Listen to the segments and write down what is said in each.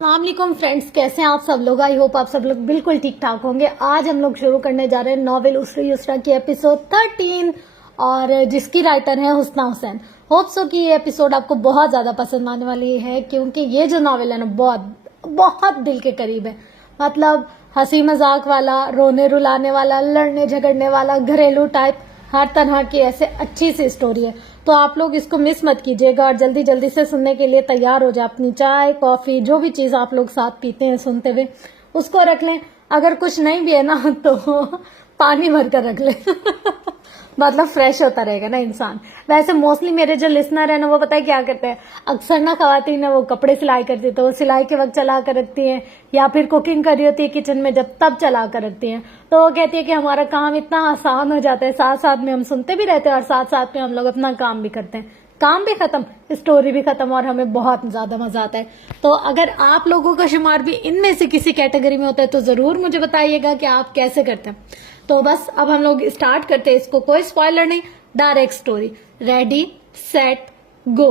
السلام علیکم فرینڈس، کیسے ہیں آپ سب لوگ؟ آئی ہوپ آپ سب لوگ بالکل ٹھیک ٹھاک ہوں گے۔ آج ہم لوگ شروع کرنے جا رہے ہیں ناول اسرا یسرا کی ایپیسوڈ 13 اور جس کی رائٹر ہے حسنہ حسین۔ ہوپ سو کہ یہ ایپیسوڈ آپ کو بہت زیادہ پسند آنے والی ہے، کیونکہ یہ جو ناول ہے نا بہت دل کے قریب ہے۔ مطلب ہنسی مذاق والا، رونے رلانے والا، لڑنے جھگڑنے والا، گھریلو ٹائپ، ہر طرح کی ایسے اچھی سی اسٹوری ہے۔ تو آپ لوگ اس کو مس مت کیجیے گا اور جلدی جلدی سے سننے کے لیے تیار ہو جائے۔ اپنی چائے، کافی، جو بھی چیز آپ لوگ ساتھ پیتے ہیں سنتے ہوئے اس کو رکھ لیں۔ اگر کچھ نہیں بھی ہے نا تو پانی بھر کر رکھ لیں مطلب فریش ہوتا رہے گا نا انسان۔ ویسے موسٹلی میرے جو لسنر ہیں نا وہ پتہ ہے کیا کرتے ہیں، اکثر نا خواتین وہ کپڑے سلائی کرتی ہیں تو وہ سلائی کے وقت چلا کر رکھتی ہیں، یا پھر کوکنگ کر رہی ہوتی ہے کچن میں جب تب چلا کر رکھتی ہیں۔ تو وہ کہتی ہے کہ ہمارا کام اتنا آسان ہو جاتا ہے، ساتھ ساتھ میں ہم سنتے بھی رہتے ہیں اور ساتھ ساتھ میں ہم لوگ اپنا کام بھی کرتے ہیں، کام بھی ختم، اسٹوری بھی ختم، اور ہمیں بہت زیادہ مزہ آتا ہے۔ تو اگر آپ لوگوں کا شمار بھی ان میں سے کسی کیٹیگری میں ہوتا ہے تو ضرور مجھے بتائیے گا کہ آپ کیسے کرتے ہیں۔ تو بس اب ہم لوگ اسٹارٹ کرتے ہیں اس کو، کوئی سپوائلر نہیں، ڈائریکٹ سٹوری۔ ریڈی سیٹ گو۔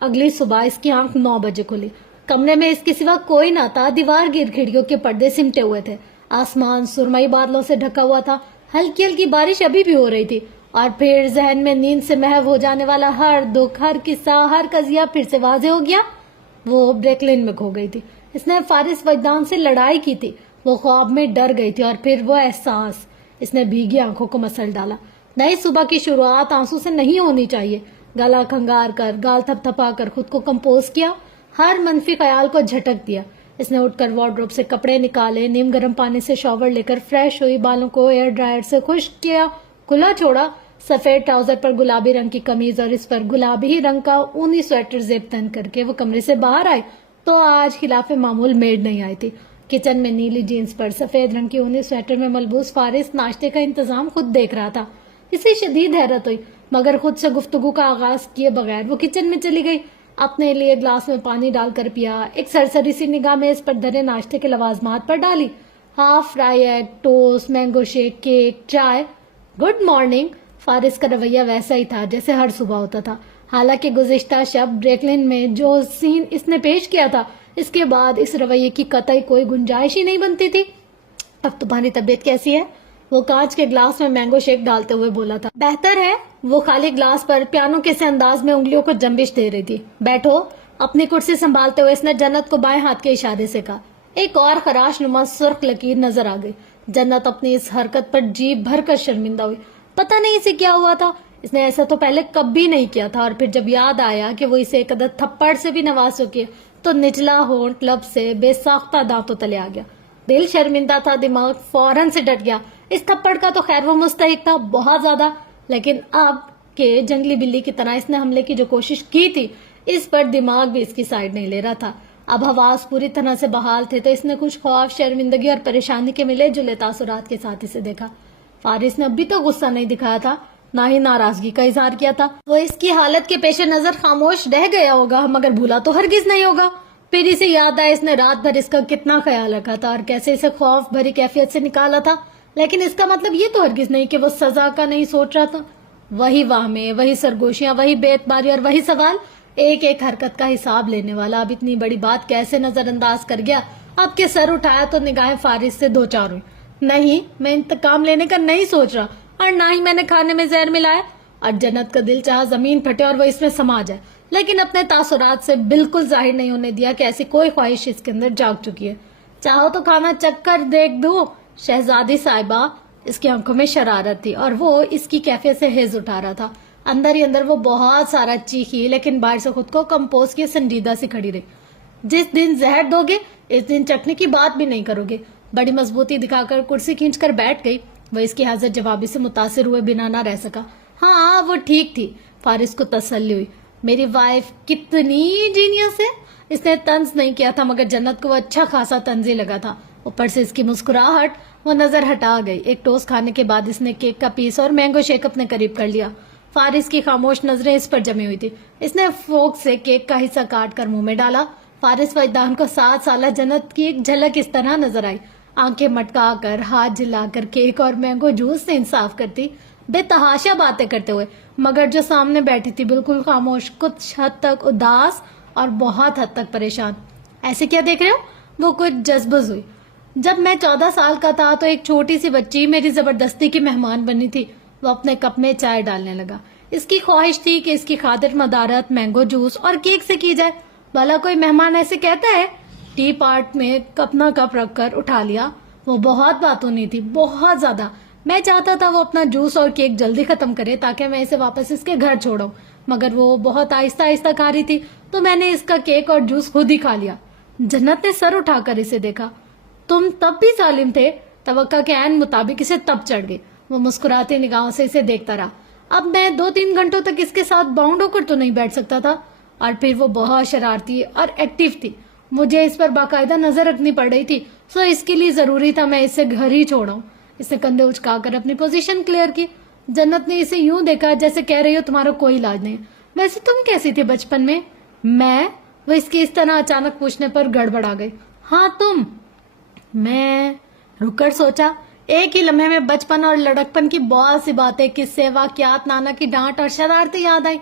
اگلی صبح اس کی آنکھ 9 بجے کھلی۔ کمرے میں اس کے سوا کوئی نہ تھا، دیوار گیر کھڑکیوں کے پردے سمٹے ہوئے تھے، آسمان سرمئی بادلوں سے ڈھکا ہوا تھا، ہلکی ہلکی بارش ابھی بھی ہو رہی تھی، اور پھر ذہن میں نیند سے محو ہو جانے والا ہر دکھ، ہر قصہ، ہر قضیہ پھر سے واضح ہو گیا۔ وہ بریکلین میں کھو گئی تھی، اس نے فارس وجدان سے لڑائی کی تھی، وہ خواب میں ڈر گئی تھی، اور پھر وہ احساس، اس نے بھیگی آنکھوں کو مسل ڈالا۔ نئی صبح کی شروعات آنسو سے نہیں ہونی چاہیے۔ گلا کھنگار کر، گال تھپ تھپا کر خود کو کمپوز کیا، ہر منفی خیال کو جھٹک دیا۔ اس نے اٹھ کر وارڈروب سے کپڑے نکالے، نیم گرم پانی سے شاور لے کر فریش ہوئی، بالوں کو ایئر ڈرائر سے خشک کیا، کھلا چھوڑا، سفید ٹراؤزر پر گلابی رنگ کی قمیض اور اس پر گلابی ہی رنگ کا اونی سویٹر زیب تن کر کے وہ کمرے سے باہر آئے تو آج خلاف معمول میڈ نہیں آئی تھی۔ کچن میں نیلی جینس پر سفید رنگ کی اونی سویٹر میں ملبوس فارس ناشتے کا انتظام خود دیکھ رہا تھا۔ اسے شدید حیرت ہوئی، مگر خود سے گفتگو کا آغاز کیے بغیر وہ کچن میں چلی گئی، اپنے لیے گلاس میں پانی ڈال کر پیا، ایک سرسری سی نگاہ میں اس پر دھرے ناشتے کے لوازمات پر ڈالی، half fry egg, toast, mango shake, cake, چائے۔ Good morning. فارس کا رویہ ویسا ہی تھا جیسے ہر صبح ہوتا تھا، حالانکہ گزشتہ شب بریکلین میں جو سین اس نے پیش کیا تھا اس کے بعد اس رویے کی قطعی کوئی گنجائش ہی نہیں بنتی تھی۔ اب تمہاری طبیعت کیسی ہے؟ وہ کانچ کے گلاس میں مینگو شیک ڈالتے ہوئے بولا تھا۔ بہتر ہے، وہ خالی گلاس پر پیانو کے سے انداز میں انگلیوں کو جنبش دے رہی تھی۔ بیٹھو۔ اپنی کرسی سنبھالتے ہوئے اس نے جنت کو بائیں ہاتھ کے اشارے سے کہا۔ ایک اور خراش نما سرخ لکیر نظر آ گئی۔ جنت اپنی اس حرکت پر جیب بھر کر شرمندہ ہوئی، پتہ نہیں اسے کیا ہوا تھا، اس نے ایسا تو پہلے کبھی نہیں کیا تھا، اور پھر جب یاد آیا کہ وہ اسے ایک عدد تھپڑ سے بھی نواز چکی ہے تو نچلا ہونٹ لب سے بے ساختہ دانتوں تلے آ گیا۔ دل شرمندہ تھا، دماغ فوراً سے ڈٹ گیا۔ اس تھپڑ کا تو خیر وہ مستحق تھا، بہت زیادہ، لیکن اب کہ جنگلی بلی کی طرح اس نے حملے کی جو کوشش کی تھی اس پر دماغ بھی اس کی سائیڈ نہیں لے رہا تھا۔ اب حواس پوری طرح سے بحال تھے تو اس نے کچھ خوف، شرمندگی اور پریشانی کے ملے جلے تاثرات کے ساتھ اسے دیکھا۔ فارس نے ابھی تو غصہ نہیں دکھایا تھا، نہ ہی ناراضگی کا اظہار کیا تھا۔ وہ اس کی حالت کے پیش نظر خاموش رہ گیا ہوگا، مگر بھولا تو ہرگز نہیں ہوگا۔ پھر اسے یاد آیا اس نے رات بھر اس کا کتنا خیال رکھا تھا اور کیسے اسے خوف بھری کیفیت سے نکالا تھا، لیکن اس کا مطلب یہ تو ہرگز نہیں کہ وہ سزا کا نہیں سوچ رہا تھا۔ وہی واہمے، وہی سرگوشیاں، وہی بے اعتباری اور وہی سوال، ایک ایک حرکت کا حساب لینے والا اب اتنی بڑی بات کیسے نظر انداز کر گیا۔ اب کے سر اٹھایا تو نگاہیں فارس سے دو چار ہوئی۔ نہیں، میں انتقام لینے کا نہیں سوچ رہا، اور نہ ہی میں نے کھانے میں زہر ملایا۔ اور جنت کا دل چاہا زمین پھٹے اور وہ اس میں سما جائے، لیکن اپنے تاثرات سے بالکل ظاہر نہیں ہونے دیا کہ ایسی کوئی خواہش اس کے اندر جاگ چکی ہے۔ چاہو تو کھانا چکھ کر دیکھ دوں، شہزادی صاحبہ۔ اس کی آنکھوں میں شرارت تھی اور وہ اس کی کیفیت سے ہیز اٹھا رہا تھا۔ اندر ہی اندر وہ بہت سارا چیخی، لیکن باہر سے خود کو کمپوز کیے سنجیدہ سی کھڑی رہی۔ جس دن زہر دو گے اس دن چٹنی کی بات بھی نہیں کرو گے۔ بڑی مضبوطی دکھا کر کرسی کھینچ کر بیٹھ گئی۔ وہ اس کی حاضر جوابی سے متاثر ہوئے بنا نہ رہ سکا۔ ہاں وہ ٹھیک تھی، فارس کو تسلی ہوئی۔ میری وائف کتنی جینیس ہے۔ اس نے طنز نہیں کیا تھا، مگر جنت کو وہ اچھا خاصا طنزی لگا تھا۔ اوپر سے اس کی مسکراہٹ وہ نظر ہٹا گئی۔ ایک ٹوسٹ کھانے کے بعد اس نے کیک کا پیس اور مینگو شیک اپنے قریب کر لیا۔ فارس کی خاموش نظریں اس پر جمی ہوئی تھی۔ اس نے فورک سے کیک کا حصہ کاٹ کر منہ میں ڈالا۔ فارس وجدان کو 7 سالہ جنت کی ایک جھلک اس طرح نظر آئی، آنکھیں مٹکا کر، ہاتھ جلا کر کیک اور مینگو جوس سے انصاف کرتی، بے تحاشا باتیں کرتے ہوئے، مگر جو سامنے بیٹھی تھی بالکل خاموش، کچھ حد تک اداس اور بہت حد تک پریشان۔ ایسے کیا دیکھ رہے ہو؟ وہ کچھ جذبز ہوئی. جب میں 14 سال کا تھا تو ایک چھوٹی سی بچی میری زبردستی کی مہمان بنی تھی. وہ اپنے کپ میں چائے ڈالنے لگا. اس کی خواہش تھی کہ اس کی خاطر مدارت مینگو جوس اور کیک سے کی جائے. بھلا کوئی مہمان ایسے کہتا ہے؟ ٹی پارٹ میں اپنا کپ رکھ کر اٹھا لیا. وہ بہت باتوں نہیں تھی، بہت زیادہ. میں چاہتا تھا وہ اپنا جوس اور کیک جلدی ختم کرے تاکہ میں اسے واپس اس کے گھر چھوڑوں، مگر وہ بہت آہستہ آہستہ کھا رہی تھی تو میں نے اس کا کیک اور جوس خود ہی کھا لیا. جنت نے سر اٹھا کر اسے دیکھا. تم تب بھی ظالم تھے. توقع کے عین مطابق اسے تب چڑھ گئی. وہ مسکراتی نگاہوں سے اسے دیکھتا رہا. اب میں 2-3 گھنٹوں تک اس کے ساتھ باؤنڈ ہو کر تو نہیں بیٹھ سکتا تھا. اور پھر وہ بہت شرارتی اور ایکٹیو تھی. مجھے اس پر باقاعدہ نظر رکھنی پڑ رہی تھی، سو اس کے لیے ضروری تھا میں اسے گھر ہی چھوڑاؤں. اس نے کندھے اچکا کر اپنی پوزیشن کلیئر کی. جنت نے اسے یوں دیکھا جیسے کہہ رہی ہو تمہارا کوئی علاج نہیں. ویسے تم کیسی تھی بچپن میں؟ میں؟ وہ اس کی اس طرح اچانک پوچھنے پر گڑبڑ آ گئی. ہاں تم. میں رک کر سوچا. ایک ہی لمحے میں بچپن اور لڑکپن کی بہت سی باتیں، قصے، واقعات، نانا کی ڈانٹ اور شرارتیں یاد آئی.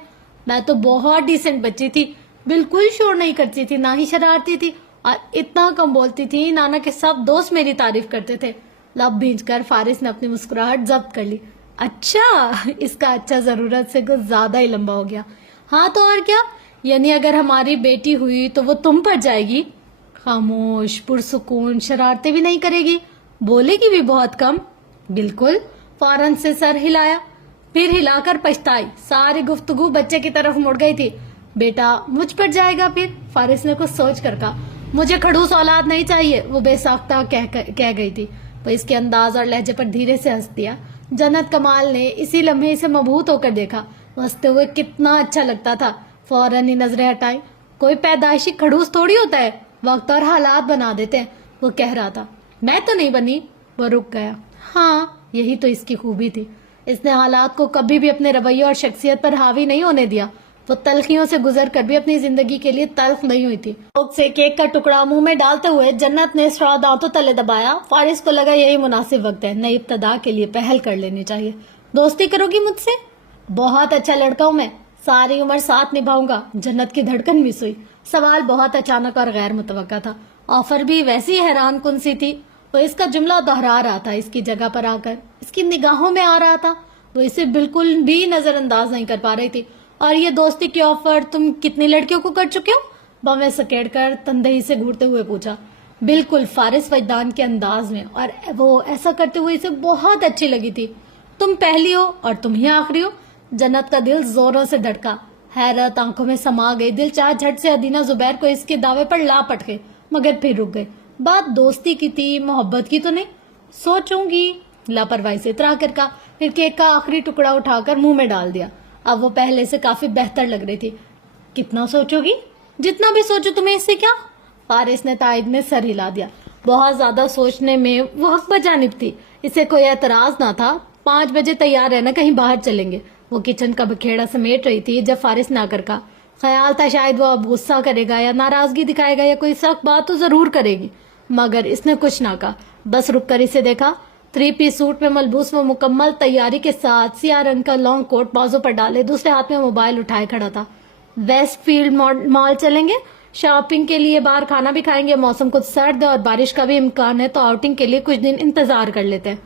میں تو بہت ڈیسنٹ بچی تھی، بالکل شور نہیں کرتی تھی، نہ ہی شرارتی تھی، اور اتنا کم بولتی تھی نانا کے سب دوست میری تعریف کرتے تھے. لب بھیج کر فارس نے اپنی مسکراہٹ ضبط کر لی. اچھا، اس کا اچھا ضرورت سے کچھ زیادہ ہی لمبا ہو گیا. ہاں تو اور کیا، یعنی اگر ہماری بیٹی ہوئی تو وہ تم پر جائے گی. خاموش، پرسکون، شرارتیں بھی نہیں کرے گی، بولے گی بھی بہت کم. بالکل. فوراً سے سر ہلایا، پھر ہلا کر پچھتائی. ساری گفتگو بچے کی طرف مڑ گئی تھی. بیٹا مجھ پر جائے گا پھر؟ فارس نے کچھ سوچ کر کہا. مجھے کھڑوس اولاد نہیں چاہیے، وہ بے ساختہ کہہ گئی تھی. وہ اس کے انداز اور لہجے پر دھیرے سے ہنس دیا. جنت کمال نے اسی لمحے اسے مبہوت ہو کر دیکھا. ہنستے ہوئے کتنا اچھا لگتا تھا. فوراً ہی نظریں ہٹائی. کوئی پیدائشی کھڑوس تھوڑی ہوتا ہے، وقت اور حالات بنا دیتے ہیں، وہ کہہ رہا تھا. میں تو نہیں بنی. وہ رک گیا. ہاں، یہی تو اس کی خوبی تھی. اس نے حالات کو کبھی بھی اپنے رویے اور شخصیت پر حاوی نہیں ہونے دیا. وہ تلخیوں سے گزر کر بھی اپنی زندگی کے لیے تلخ نہیں ہوئی تھی. سے کیک کا ٹکڑا منہ میں ڈالتے ہوئے جنت نے اسٹرا دانتوں تلے دبایا. فارس کو لگا یہی مناسب وقت ہے، نئی ابتدا کے لیے پہل کر لینی چاہیے. دوستی کرو گی مجھ سے؟ بہت اچھا لڑکا ہوں میں، ساری عمر ساتھ نبھاؤں گا. جنت کی دھڑکن بھی سوئی. سوال بہت اچانک اور غیر متوقع تھا. آفر بھی ویسی حیران کن سی تھی. وہ اس کا جملہ دہرا رہا تھا، اس کی جگہ پر آ کر اس کی نگاہوں میں آ رہا تھا. وہ اسے بالکل بھی نظر انداز نہیں کر پا رہی تھی. اور یہ دوستی کی آفر تم کتنی لڑکیوں کو کر چکے ہو؟ بویں سکیڑ کر تندہی سے گھورتے ہوئے پوچھا. بالکل فارس وجدان کے انداز میں، اور وہ ایسا کرتے ہوئے اسے بہت اچھی لگی تھی. تم پہلی ہو اور تم ہی آخری ہو. جنت کا دل زوروں سے دھڑکا. حیرت آنکھوں میں سما گئی. دل چاہ جھٹ سے ادینہ زبیر کو اس کے دعوے پر لا پٹکے، مگر پھر رک گئے. بات دوستی کی تھی، محبت کی تو نہیں. سوچوں گی، لاپرواہی سے اترا کر کہا. پھر کیک کا آخری ٹکڑا اٹھا کر منہ میں ڈال دیا. اب وہ پہلے سے کافی بہتر لگ رہی تھی. کتنا سوچو گی؟ جتنا بھی سوچو تمہیں اس سے کیا؟ فارس نے تائید میں سر ہلا دیا. بہت زیادہ سوچنے میں وہ حق بجانب تھی. اسے کوئی اعتراض نہ تھا. 5 بجے تیار رہنا، کہیں باہر چلیں گے. وہ کچن کا بکھیڑا سمیٹ رہی تھی جب فارس نے آ کر کہا. خیال تھا شاید وہ اب غصہ کرے گا یا ناراضگی دکھائے گا یا کوئی سخت بات تو ضرور کرے گی، مگر اس نے کچھ نہ کہا. بس رک کر اسے دیکھا. 3 پیس سوٹ میں ملبوس وہ مکمل تیاری کے ساتھ سیاہ رنگ کا لانگ کوٹ بازو پر ڈالے، دوسرے ہاتھ میں موبائل اٹھائے کھڑا تھا. ویسٹ فیلڈ مال چلیں گے، شاپنگ کے لیے، باہر کھانا بھی کھائیں گے. موسم کچھ سرد ہے اور بارش کا بھی امکان ہے، تو آؤٹنگ کے لیے کچھ دن انتظار کر لیتے ہیں.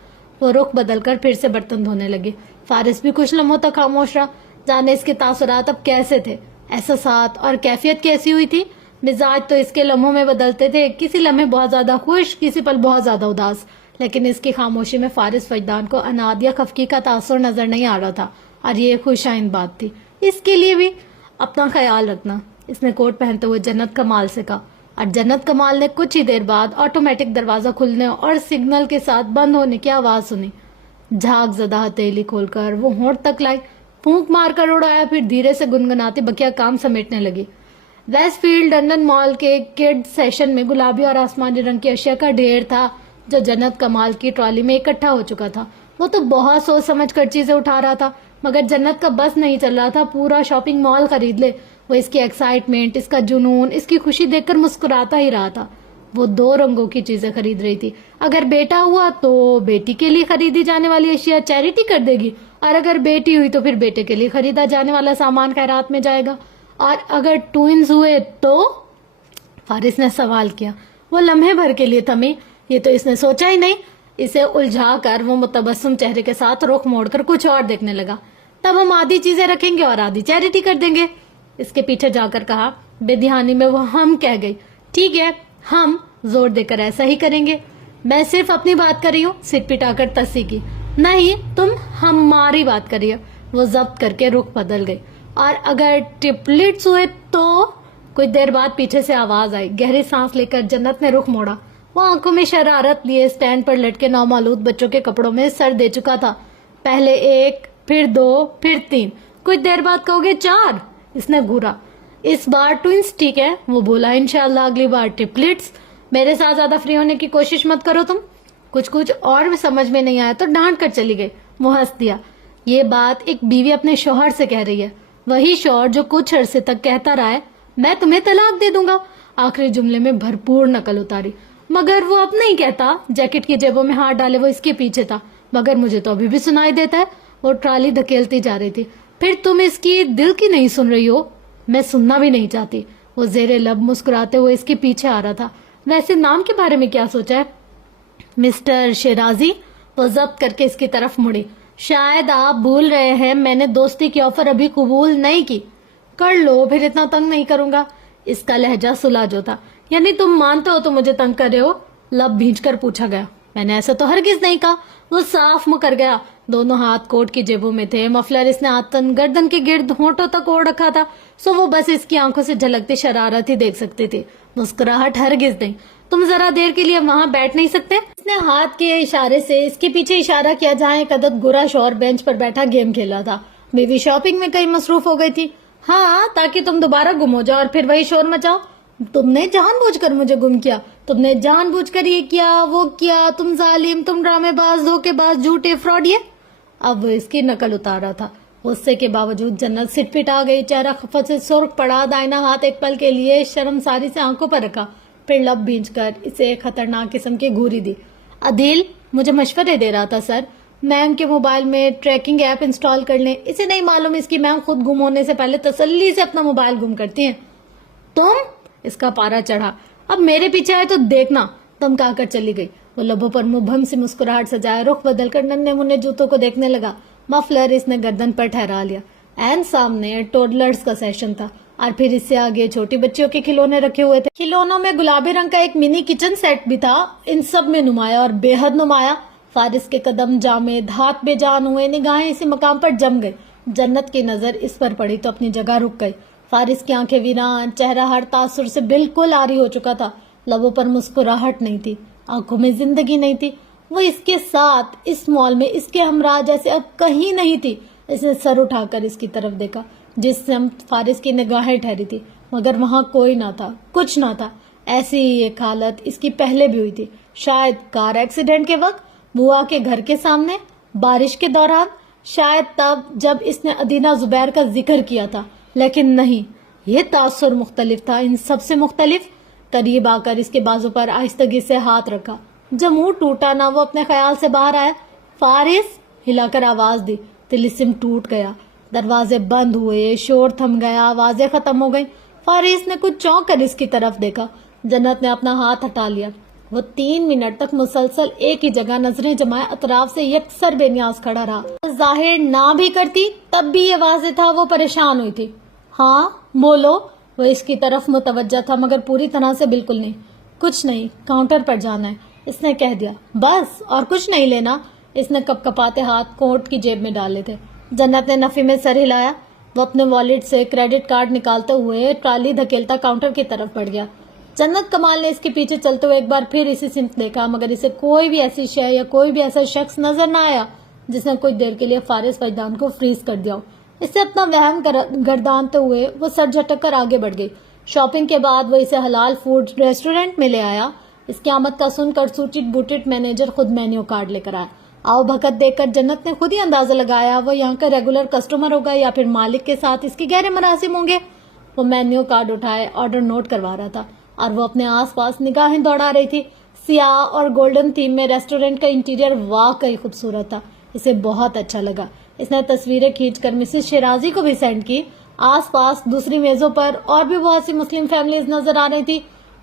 وہ رخ بدل کر پھر سے برتن دھونے لگی. فارس بھی کچھ لمحوں تک خاموش رہا. جانے اس کے تاثرات اب کیسے تھے، احساسات اور کیفیت کیسی ہوئی تھی. مزاج تو اس کے لمحوں میں بدلتے تھے، کسی لمحے بہت زیادہ خوش، کسی پل بہت زیادہ اداس. لیکن اس کی خاموشی میں فارس وجدان کو اناد یا خفگی کا تاثر نظر نہیں آ رہا تھا، اور یہ خوش آئند بات تھی. اس کے لیے بھی اپنا خیال رکھنا، اس نے کوٹ پہنتے ہوئے جنت کمال سے کہا. اور جنت کمال نے کچھ ہی دیر بعد آٹومیٹک دروازہ کھلنے اور سگنل کے ساتھ بند ہونے کی آواز سنی. جھاگ زدہ ہتھیلی کھول کر وہ ہونٹ تک لائی، پھونک مار کر اڑایا، پھر دھیرے سے گنگناتی بقیہ کام سمیٹنے لگی. ویسٹ فیلڈ لنڈن مال کے کڈ سیشن میں گلابی اور آسمانی رنگ کی اشیاء کا ڈھیر تھا جو جنت کمال کی ٹرالی میں اکٹھا ہو چکا تھا. وہ تو بہت سوچ سمجھ کر چیزیں اٹھا رہا تھا، مگر جنت کا بس نہیں چل رہا تھا پورا شاپنگ مال خرید لے. وہ اس کی ایکسائٹمنٹ، اس کا جنون، اس کی خوشی دیکھ کر مسکراتا ہی رہا تھا. وہ 2 رنگوں کی چیزیں خرید رہی تھی. اگر بیٹا ہوا تو بیٹی کے لیے خریدی جانے والی اشیاء چیریٹی کر دے گی، اور اگر بیٹی ہوئی تو پھر بیٹے کے لیے خریدا جانے والا سامان خیرات میں جائے گا. اور اگر ٹوئنز ہوئے تو فارس نے سوال کیا۔ وہ لمحے بھر کے لیے تھمی، یہ تو اس نے سوچا ہی نہیں۔ اسے الجھا کر وہ متبسم چہرے کے ساتھ رخ موڑ کر کچھ اور دیکھنے لگا۔ تب ہم آدھی چیزیں رکھیں گے اور آدھی چیریٹی کر دیں گے، اس کے پیچھے جا کر کہا۔ بے دھیانی میں وہ ہم کہہ گئی۔ ٹھیک ہے، ہم زور دے کر ایسا ہی کریں گے۔ میں صرف اپنی بات کر رہی ہوں، سر پٹا کر تصحیح کی۔ نہیں، تم ہماری بات کر رہی ہو۔ وہ ضبط کر کے رخ بدل گئی۔ اور اگر ٹرپلٹس ہوئے تو؟ کچھ دیر بعد پیچھے سے آواز آئی۔ گہری سانس لے کر جنت نے رخ موڑا۔ وہ آنکھوں میں شرارت لیے اسٹینڈ پر لٹکے نومولود بچوں کے کپڑوں میں سر دے چکا تھا۔ پہلے 1، پھر 2، پھر 3، کچھ دیر بعد کہو گے 4؟ اس نے گھورا۔ اس بار ٹوئنس ٹھیک ہے، وہ بولا۔ انشاءاللہ اگلی بار ٹرپلٹس۔ میرے ساتھ زیادہ فری ہونے کی کوشش مت کرو تم۔ کچھ اور بھی سمجھ میں نہیں آیا تو ڈانٹ کر چلی گئی۔ وہ ہنس دیا۔ یہ بات ایک بیوی اپنے شوہر سے کہہ رہی ہے، وہی شوہر جو کچھ عرصے تک کہتا رہا ہے میں تمہیں طلاق دے دوں گا۔ آخری جملے میں بھرپور نقل اتاری۔ مگر وہ اب نہیں کہتا۔ جیکٹ کی جیبوں میں ہاتھ ڈالے وہ اس کے پیچھے تھا۔ مگر مجھے تو ابھی بھی سنائی دیتا ہے۔ وہ ٹرالی دھکیلتی جا رہی تھی۔ پھر تم اس کی دل کی نہیں سن رہی ہو؟ میں سننا بھی نہیں چاہتی۔ وہ زیر لب مسکراتے ہوئے اس کے پیچھے آ رہا تھا۔ ویسے نام کے بارے میں کیا سوچا ہے؟ مسٹر شیرازی۔ وہ ضبط کر کے اس کی طرف مڑی۔ شاید آپ بھول رہے ہیں میں نے دوستی کی آفر ابھی قبول نہیں کی۔ کر لو، پھر اتنا تنگ نہیں کروں گا۔ اس کا لہجہ سلاجو تھا۔ یعنی تم مانتے ہو تو مجھے تنگ کر رہے ہو؟ لب بھینچ کر پوچھا گیا۔ میں نے ایسا تو ہرگز نہیں کہا۔ وہ صاف مکر گیا۔ دونوں ہاتھ کوٹ کی جیبوں میں تھے۔ مفلر اس نے آتن گردن کے گرد ہونٹوں تک اوڑھ رکھا تھا، سو وہ بس اس کی آنکھوں سے جھلکتی شرارت ہی دیکھ سکتی تھی، مسکراہٹ ہرگز نہیں۔ تم ذرا دیر کے لیے وہاں بیٹھ نہیں سکتے؟ اس نے ہاتھ کے اشارے سے اس کے پیچھے اشارہ کیا جہاں ایک عدد گورا شوہر بینچ پر بیٹھا گیم کھیلا تھا۔ بیوی شاپنگ میں کئی مصروف ہو گئی تھی۔ ہاں، تاکہ تم دوبارہ گم ہو جاؤ اور پھر وہی شور مچاؤ۔ تم نے جان بوجھ کر مجھے گم کیا، تم نے جان بوجھ کر یہ کیا وہ کیا، تم ظالم، تم ڈرامے باز، دھوکے باز، جھوٹے، فراڈ۔ اب وہ اس کی نقل اتار رہا تھا۔ غصے کے باوجود جنت سٹ پٹا گئی، چہرہ خفت سے سرخ پڑا، دائنا ہاتھ ایک پل کے لیے شرمساری سے آنکھوں پر رکھا، پھر لب بھینچ کر اسے ایک خطرناک قسم کی گھوری دی۔ عدیل مجھے مشورے دے رہا تھا سر، میم کے موبائل میں ٹریکنگ ایپ انسٹال کر لیں۔ اسے نہیں معلوم اس کی میم خود گم ہونے سے پہلے تسلی سے اپنا موبائل گم کرتی ہیں۔ تم؟ اس کا پارا چڑھا۔ اب میرے پیچھے آئے تو دیکھنا، تم کہا کر چلی گئی۔ وہ لبوں پر مبہم سی مسکراہٹ سجائے رخ بدل کر ننھے منھے جوتوں کو دیکھنے لگا۔ مفلر اس نے گردن پر ٹھہرا لیا۔ این سامنے ٹوڈلرز کا سیشن تھا اور پھر اس سے آگے چھوٹی بچیوں کے کھلونے رکھے ہوئے تھے۔ کھلونوں میں گلابی رنگ کا ایک منی کچن سیٹ بھی تھا۔ ان سب میں نمایاں اور بے حد نمایاں فارس کے قدم جامد، ہاتھ بے جان ہوئے، نگاہیں اسی مقام پر جم گئی۔ جنت کی نظر اس پر پڑی تو اپنی جگہ رک گئی۔ فارس کی آنکھیں ویران، چہرہ ہر تاثر سے بالکل عاری ہو چکا تھا۔ لبوں پر مسکراہٹ نہیں تھی، آنکھوں میں زندگی نہیں تھی۔ وہ اس کے ساتھ اس مال میں اس کے ہمراہ جیسے اب کہیں نہیں تھی۔ اس نے سر اٹھا کر اس کی طرف دیکھا جس سمت فارس کی نگاہیں ٹھہری تھی، مگر وہاں کوئی نہ تھا، کچھ نہ تھا۔ ایسی ہی ایک حالت اس کی پہلے بھی ہوئی تھی، شاید کار ایکسیڈنٹ کے وقت، بوا کے گھر کے سامنے، بارش کے دوران، شاید تب جب اس نے ادینہ زبیر کا ذکر کیا تھا۔ لیکن نہیں، یہ تاثر مختلف تھا، ان سب سے مختلف۔ قریب آ کر اس کے بازو پر آہستگی سے ہاتھ رکھا۔ جب منہ ٹوٹا نہ وہ اپنے خیال سے باہر آیا۔ فارس ہلا کر آواز دی۔ طلسم ٹوٹ گیا، دروازے بند ہوئے، شور تھم گیا، آوازیں ختم ہو گئیں۔ فارس نے کچھ چونک کر اس کی طرف دیکھا۔ جنت نے اپنا ہاتھ ہٹا لیا۔ وہ 3 منٹ تک مسلسل ایک ہی جگہ نظریں جمائے اطراف سے یکسر بے نیاز کھڑا رہا۔ ظاہر نہ بھی کرتی تب بھی یہ واضح تھا وہ پریشان ہوئی تھی۔ ہاں بولو۔ وہ اس کی طرف متوجہ تھا مگر پوری طرح سے بالکل نہیں۔ کچھ نہیں، کاؤنٹر پر جانا ہے، اس نے کہہ دیا۔ بس؟ اور کچھ نہیں لینا؟ اس نے کپ کپاتے ہاتھ کوٹ کی جیب میں ڈالے تھے۔ جنت نے نفی میں سر ہلایا۔ وہ اپنے والیٹ سے کریڈٹ کارڈ نکالتے ہوئے ٹرالی دھکیلتا کاؤنٹر کی طرف بڑھ گیا۔ جنت کمال نے اس کے پیچھے چلتے ہوئے ایک بار پھر اسی سمت دیکھا، مگر اسے کوئی بھی ایسی شے یا کوئی بھی ایسا شخص نظر نہ آیا جس نے کچھ دیر کے لیے فارس وجدان کو فریز کر دیا ہو۔ اس سے اپنا وہم گردانتے ہوئے وہ سر جھٹک کر آگے بڑھ گئی۔ شاپنگ کے بعد وہ اسے حلال فوڈ ریسٹورنٹ میں لے آیا۔ اس کی آمد کا سن کر سوٹڈ بوٹڈ مینیجر خود مینیو کارڈ لے کر آیا۔ آؤ بھگت دیکھ کر جنت نے خود ہی اندازہ لگایا وہ یہاں کا ریگولر کسٹمر ہوگا یا پھر مالک کے ساتھ اس کے گہرے مراسم ہوں گے۔ وہ مینیو کارڈ اٹھائے آرڈر نوٹ کروا رہا تھا اور وہ اپنے آس پاس نگاہیں دوڑا رہی تھی۔ سیاہ اور گولڈن تھیم میں ریسٹورنٹ کا انٹیریئر واقعی خوبصورت تھا، اسے بہت اچھا لگا۔ اس نے تصویریں کھینچ کر مسز شیرازی کو بھی سینڈ کی۔ آس پاس دوسری میزوں پر اور بھی بہت سی مسلم فیملیز نظر آ رہی تھی۔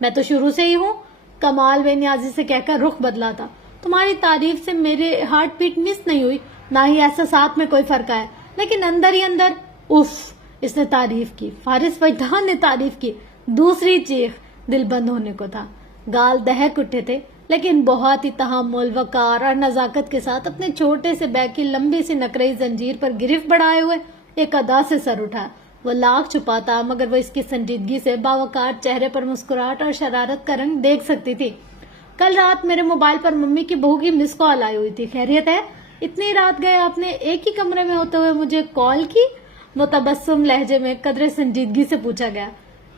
میں تو شروع سے ہی ہوں، کمال بے نیازی سے کہہ کر رخ بدلا تھا۔ تمہاری تعریف سے میرے ہارٹ بیٹ مس نہیں ہوئی، نہ ہی احساسات میں کوئی فرق آیا، لیکن اندر ہی اندر اف، اس نے تعریف کی، فارس وجدان نے تعریف کی۔ دوسری چیخ دل بند ہونے کو تھا، گال دہک اٹھے تھے، لیکن بہت ہی تحمل، وقار اور نزاکت کے ساتھ اپنے چھوٹے سے بیگ کی لمبی سی نقرئی زنجیر پر گرفت بڑھائے ہوئے ایک ادا سے سر اٹھایا۔ وہ لاکھ چھپاتا مگر وہ اس کی سنجیدگی سے باوقار چہرے پر مسکراہٹ اور شرارت کا رنگ دیکھ سکتی تھی۔ کل رات میرے موبائل پر ممی کی بہو کی مس کال آئی ہوئی تھی، خیریت ہے؟ اتنی رات گئے آپ نے ایک ہی کمرے میں ہوتے ہوئے مجھے کال کی؟ متبسم لہجے میں قدرے سنجیدگی سے پوچھا گیا۔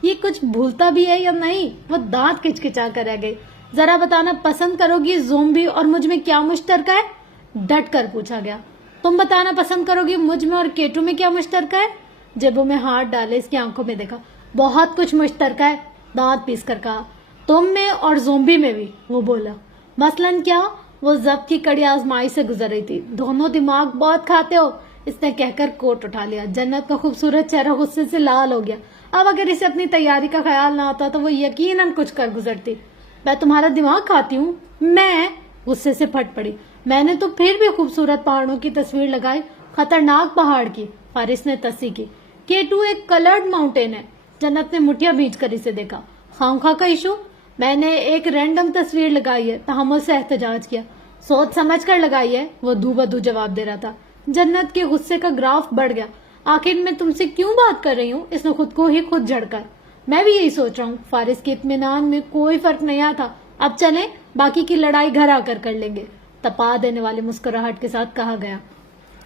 یہ کچھ بھولتا بھی ہے یا نہیں؟ وہ دانت کچکچا کر رہ گئی۔ ذرا بتانا پسند کرو گی زومبی اور مجھ میں کیا مشترکہ ہے؟ ڈٹ کر پوچھا گیا۔ تم بتانا پسند کرو گی مجھ میں اور کیٹو میں کیا مشترکہ ہے؟ جیبوں میں ہاتھ ڈالے اس کی آنکھوں میں دیکھا۔ بہت کچھ مشترکہ ہے، دانت پیس کر کہا۔ تم میں اور زومبی میں بھی، وہ بولا۔ مثلاً کیا؟ وہ ضبط کی کڑی آزمائی سے گزر رہی تھی۔ دونوں دماغ بہت کھاتے ہو، اس نے کہہ کر کوٹ اٹھا لیا۔ جنت کا خوبصورت چہرہ غصے سے لال ہو گیا۔ اب اگر اسے اپنی تیاری کا خیال نہ آتا تو وہ یقیناً کچھ کر گزرتی۔ میں تمہارا دماغ کھاتی ہوں؟ میں غصے سے پھٹ پڑی۔ میں نے تو پھر بھی خوبصورت پہاڑوں کی تصویر لگائی، خطرناک پہاڑ کی، فارس نے تصحیح کی۔ کیٹو ایک کلرڈ ماؤنٹین ہے۔ جنت نے مٹھیاں بھیج کر اسے دیکھا۔ خواہ کا ایشو؟ میں نے ایک رینڈم تصویر لگائی ہے، تحمل سے احتجاج کیا۔ سوچ سمجھ کر لگائی ہے، وہ دو بدو جواب دے رہا تھا۔ جنت کے غصے کا گراف بڑھ گیا۔ آخر میں تم سے کیوں بات کر رہی ہوں؟ اس نے خود کو ہی خود جھڑ کر۔ میں بھی یہی سوچ رہا ہوں۔ فارس کے اطمینان میں کوئی فرق نہیں آیا تھا۔ اب چلیں، باقی کی لڑائی گھر آ کر لیں گے، تپا دینے والی مسکراہٹ کے ساتھ کہا گیا۔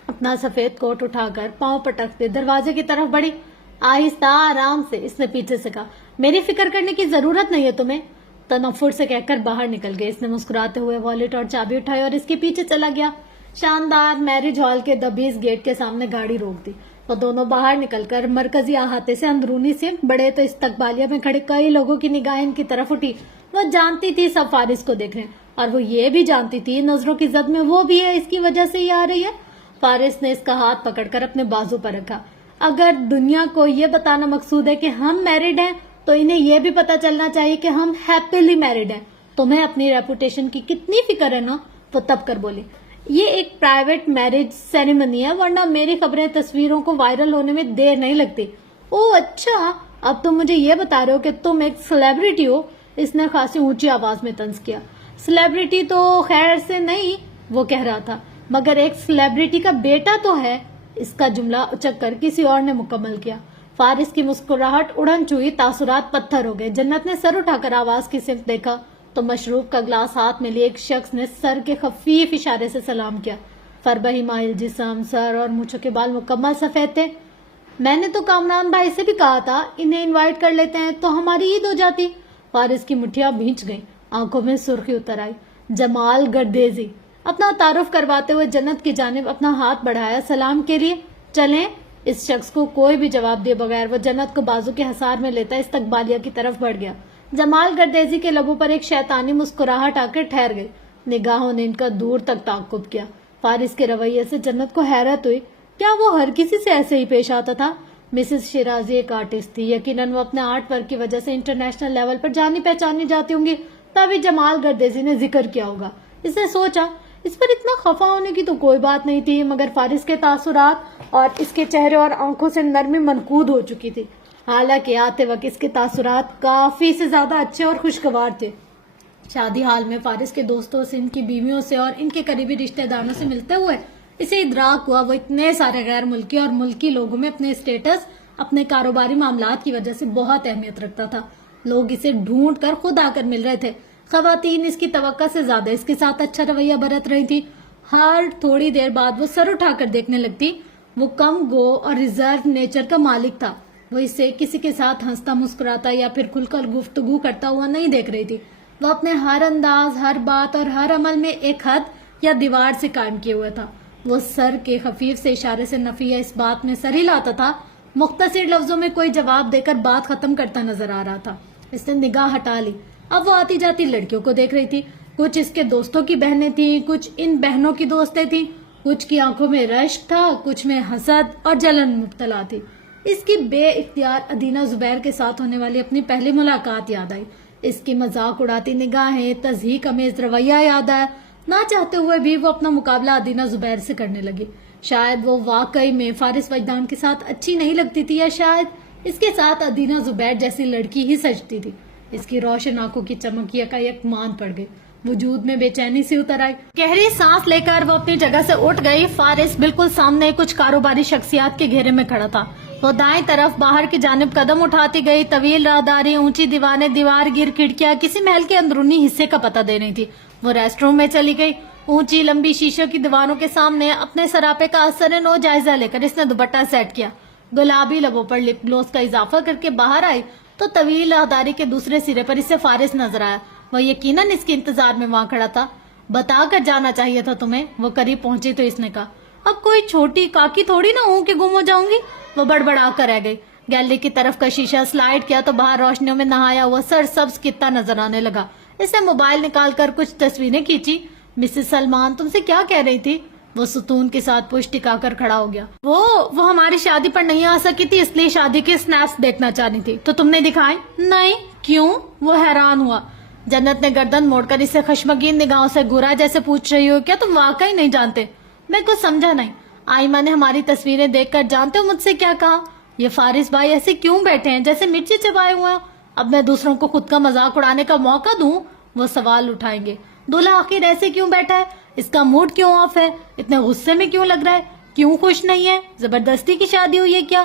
اپنا سفید کوٹ اٹھا کر پاؤں پٹکتے دروازے کی طرف بڑھی۔ آہستہ آرام سے، اس نے پیچھے سے کہا۔ میری فکر کرنے کی ضرورت نہیں ہے تمہیں، تنفر سے کہہ کر باہر نکل گئے۔ اس نے مسکراتے ہوئے والیٹ اور چابی اٹھائی اور اس کے پیچھے چلا گیا۔ شاندار میرج ہال کے دبیز گیٹ کے سامنے گاڑی روک دی۔ وہ دونوں باہر نکل کر مرکزی احاطے سے اندرونی سے بڑے تو استقبالیہ میں کھڑے کئی لوگوں کی نگاہیں ان کی طرف اٹھی۔ وہ جانتی تھی سب فارس کو دیکھ رہے ہیں، اور وہ یہ بھی جانتی تھی نظروں کی زد میں وہ بھی ہے، اس کی وجہ سے یہ آ رہی ہے۔ فارس نے اس کا ہاتھ پکڑ کر اپنے بازو پر رکھا۔ اگر دنیا کو یہ بتانا مقصود ہے کہ ہم میرڈ ہیں تو انہیں یہ بھی پتا چلنا چاہیے کہ ہم ہیپیلی میرڈ ہیں۔ تمہیں اپنی ریپوٹیشن کی کتنی فکر ہے نا؟ وہ تب کر بولی۔ یہ ایک پرائیویٹ میرج سیریمنی ہے، ورنہ میری خبریں تصویروں کو وائرل ہونے میں دیر نہیں لگتی۔ اوہ اچھا، اب تم مجھے یہ بتا رہے ہو کہ تم ایک سیلیبریٹی ہو؟ اس نے خاصی اونچی آواز میں طنز کیا۔ سیلیبریٹی تو خیر سے نہیں، وہ کہہ رہا تھا، مگر ایک سیلیبریٹی کا بیٹا تو ہے۔ اس کا جملہ اچک کر کسی اور نے مکمل کیا۔ فارس کی مسکراہٹ اڑن چوئی، تاثرات پتھر ہو گئے۔ جنت نے سر اٹھا کر آواز کی صرف دیکھا تو مشروب کا گلاس ہاتھ میں لیے ایک شخص نے سر کے خفیف اشارے سے سلام کیا۔ فربہی مائل جسم، سر اور مونچھوں کے بال مکمل سفید تھے۔ میں نے تو کامران بھائی سے بھی کہا تھا انہیں انوائٹ کر لیتے ہیں تو ہماری عید ہو جاتی۔ فارس کی مٹھیاں بھینچ گئیں، آنکھوں میں سرخی اتر آئی۔ جمال گردیزی، اپنا تعارف کرواتے ہوئے جنت کی جانب اپنا ہاتھ بڑھایا سلام کے لیے۔ چلیں۔ اس شخص کو کوئی بھی جواب دیے بغیر وہ جنت کو بازو کے حصار میں لیتا استقبالیہ کی طرف بڑھ گیا۔ جمال گردیزی کے لبوں پر ایک شیطانی مسکراہٹ آ کر ٹھہر گئی۔ نگاہوں نے ان کا دور تک تعاقب کیا۔ فارس کے رویے سے جنت کو حیرت ہوئی۔ کیا وہ ہر کسی سے ایسے ہی پیش آتا تھا؟ مسز شیرازی ایک آرٹسٹ تھی، یقیناً وہ اپنے آرٹ ورک کی وجہ سے انٹرنیشنل لیول پر جانی پہچانی جاتی ہوں گی، تبھی جمال گردیزی نے ذکر کیا ہوگا۔ اس نے سوچا اس پر اتنا خفا ہونے کی تو کوئی بات نہیں تھی، مگر فارس کے تاثرات اور اس کے چہرے اور آنکھوں سے نرمی منقود ہو چکی تھی۔ حالانکہ آتے وقت اس کے تاثرات کافی سے زیادہ اچھے اور خوشگوار تھے۔ شادی حال میں فارس کے دوستوں سے، ان کی بیویوں سے اور ان کے قریبی رشتہ داروں سے ملتے ہوئے اسے ادراک ہوا وہ اتنے سارے غیر ملکی اور ملکی لوگوں میں اپنے اسٹیٹس، اپنے کاروباری معاملات کی وجہ سے بہت اہمیت رکھتا تھا۔ لوگ اسے ڈھونڈ کر خود آ کر مل رہے تھے۔ خواتین اس کی توقع سے زیادہ اس کے ساتھ اچھا رویہ برت رہی تھی۔ ہر تھوڑی دیر بعد وہ سر اٹھا کر دیکھنے لگتی۔ وہ کم گو اور ریزرو نیچر کا مالک تھا۔ وہ اسے کسی کے ساتھ ہنستا مسکراتا یا پھر کھل کر گفتگو کرتا ہوا نہیں دیکھ رہی تھی۔ وہ اپنے ہر انداز، ہر بات اور ہر عمل میں ایک حد یا دیوار سے قائم کیے ہوئے تھا۔ وہ سر کے خفیف سے اشارے سے نفیہ اس بات میں سر ہلاتا تھا، مختصر لفظوں میں کوئی جواب دے کر بات ختم کرتا نظر آ رہا تھا۔ اس نے نگاہ ہٹا لی۔ اب وہ آتی جاتی لڑکیوں کو دیکھ رہی تھی۔ کچھ اس کے دوستوں کی بہنیں تھیں، کچھ ان بہنوں کی دوستیں تھیں، کچھ کی آنکھوں میں رشک تھا، کچھ میں حسد اور جلن مبتلا تھی۔ اس کی بے اختیار ادینہ زبیر کے ساتھ ہونے والی اپنی پہلی ملاقات یاد آئی۔ اس کی مذاق اڑاتی نگاہیں، تضحیک امیز رویہ یاد آیا۔ نہ چاہتے ہوئے بھی وہ اپنا مقابلہ ادینہ زبیر سے کرنے لگی۔ شاید وہ واقعی میں فارس وجدان کے ساتھ اچھی نہیں لگتی تھی، یا شاید اس کے ساتھ ادینہ زبیر جیسی لڑکی ہی سجتی تھی۔ اس کی روشن آنکھوں کی چمک یکایک مان پڑ گئی، وجود میں بے چینی سی اتر آئی۔ گہری سانس لے کر وہ اپنی جگہ سے اٹھ گئی۔ فارس بالکل سامنے کچھ کاروباری شخصیات کے گھیرے میں کھڑا تھا۔ وہ دائیں طرف باہر کی جانب قدم اٹھاتی گئی۔ طویل راہداری، اونچی دیواریں، دیوار گیر کھڑکیاں کسی محل کے اندرونی حصے کا پتہ دے رہی تھی۔ وہ ریسٹ روم میں چلی گئی۔ اونچی لمبی شیشوں کی دیواروں کے سامنے اپنے سراپے کا اثر نو جائزہ لے کر اس نے دوپٹہ سیٹ کیا۔ گلابی لبوں پر لپ گلوس کا اضافہ کر کے باہر آئی تو طویل راہداری کے دوسرے سرے پر اسے فارس نظر آیا۔ وہ یقیناً اس کے انتظار میں وہاں کھڑا تھا۔ بتا کر جانا چاہیے تھا تمہیں۔ وہ قریب پہنچی تو اس نے کہا، اب کوئی چھوٹی کاکی تھوڑی نہ ہوں کہ گم ہو جاؤں گی۔ وہ بڑبڑا کر رہ گئی۔ گیلری کی طرف کا شیشہ سلائیڈ کیا تو باہر روشنیوں میں نہایا ہوا سرسبز خطہ نظر آنے لگا۔ اس نے موبائل نکال کر کچھ تصویریں کھینچی۔ مسز سلمان تم سے کیا کہہ رہی تھی؟ وہ ستون کے ساتھ پشت ٹکا کر کھڑا ہو گیا۔ وہ ہماری شادی پر نہیں آ سکی تھی، اس لیے شادی کے سنیپس دیکھنا چاہتی تھی۔ تو تم نے دکھائے؟ نہیں۔ کیوں؟ وہ حیران ہوا۔ جنت نے گردن موڑ کر اسے خشمگین نگاہوں سے گھورا، جیسے پوچھ رہی ہو کیا تم واقعی نہیں جانتے؟ میں کچھ سمجھا نہیں۔ آئمہ نے ہماری تصویریں دیکھ کر جانتے ہو مجھ سے کیا کہا؟ یہ فارس بھائی ایسے کیوں بیٹھے ہیں جیسے مرچی چبائے ہوئے ہیں؟ اب میں دوسروں کو خود کا مذاق اڑانے کا موقع دوں؟ وہ سوال اٹھائیں گے۔ دولہا آخر ایسے کیوں بیٹھا ہے؟ اس کا موڈ کیوں آف ہے؟ اتنے غصے میں کیوں لگ رہا ہے؟ کیوں خوش نہیں ہے؟ زبردستی کی شادی ہوئی ہے کیا؟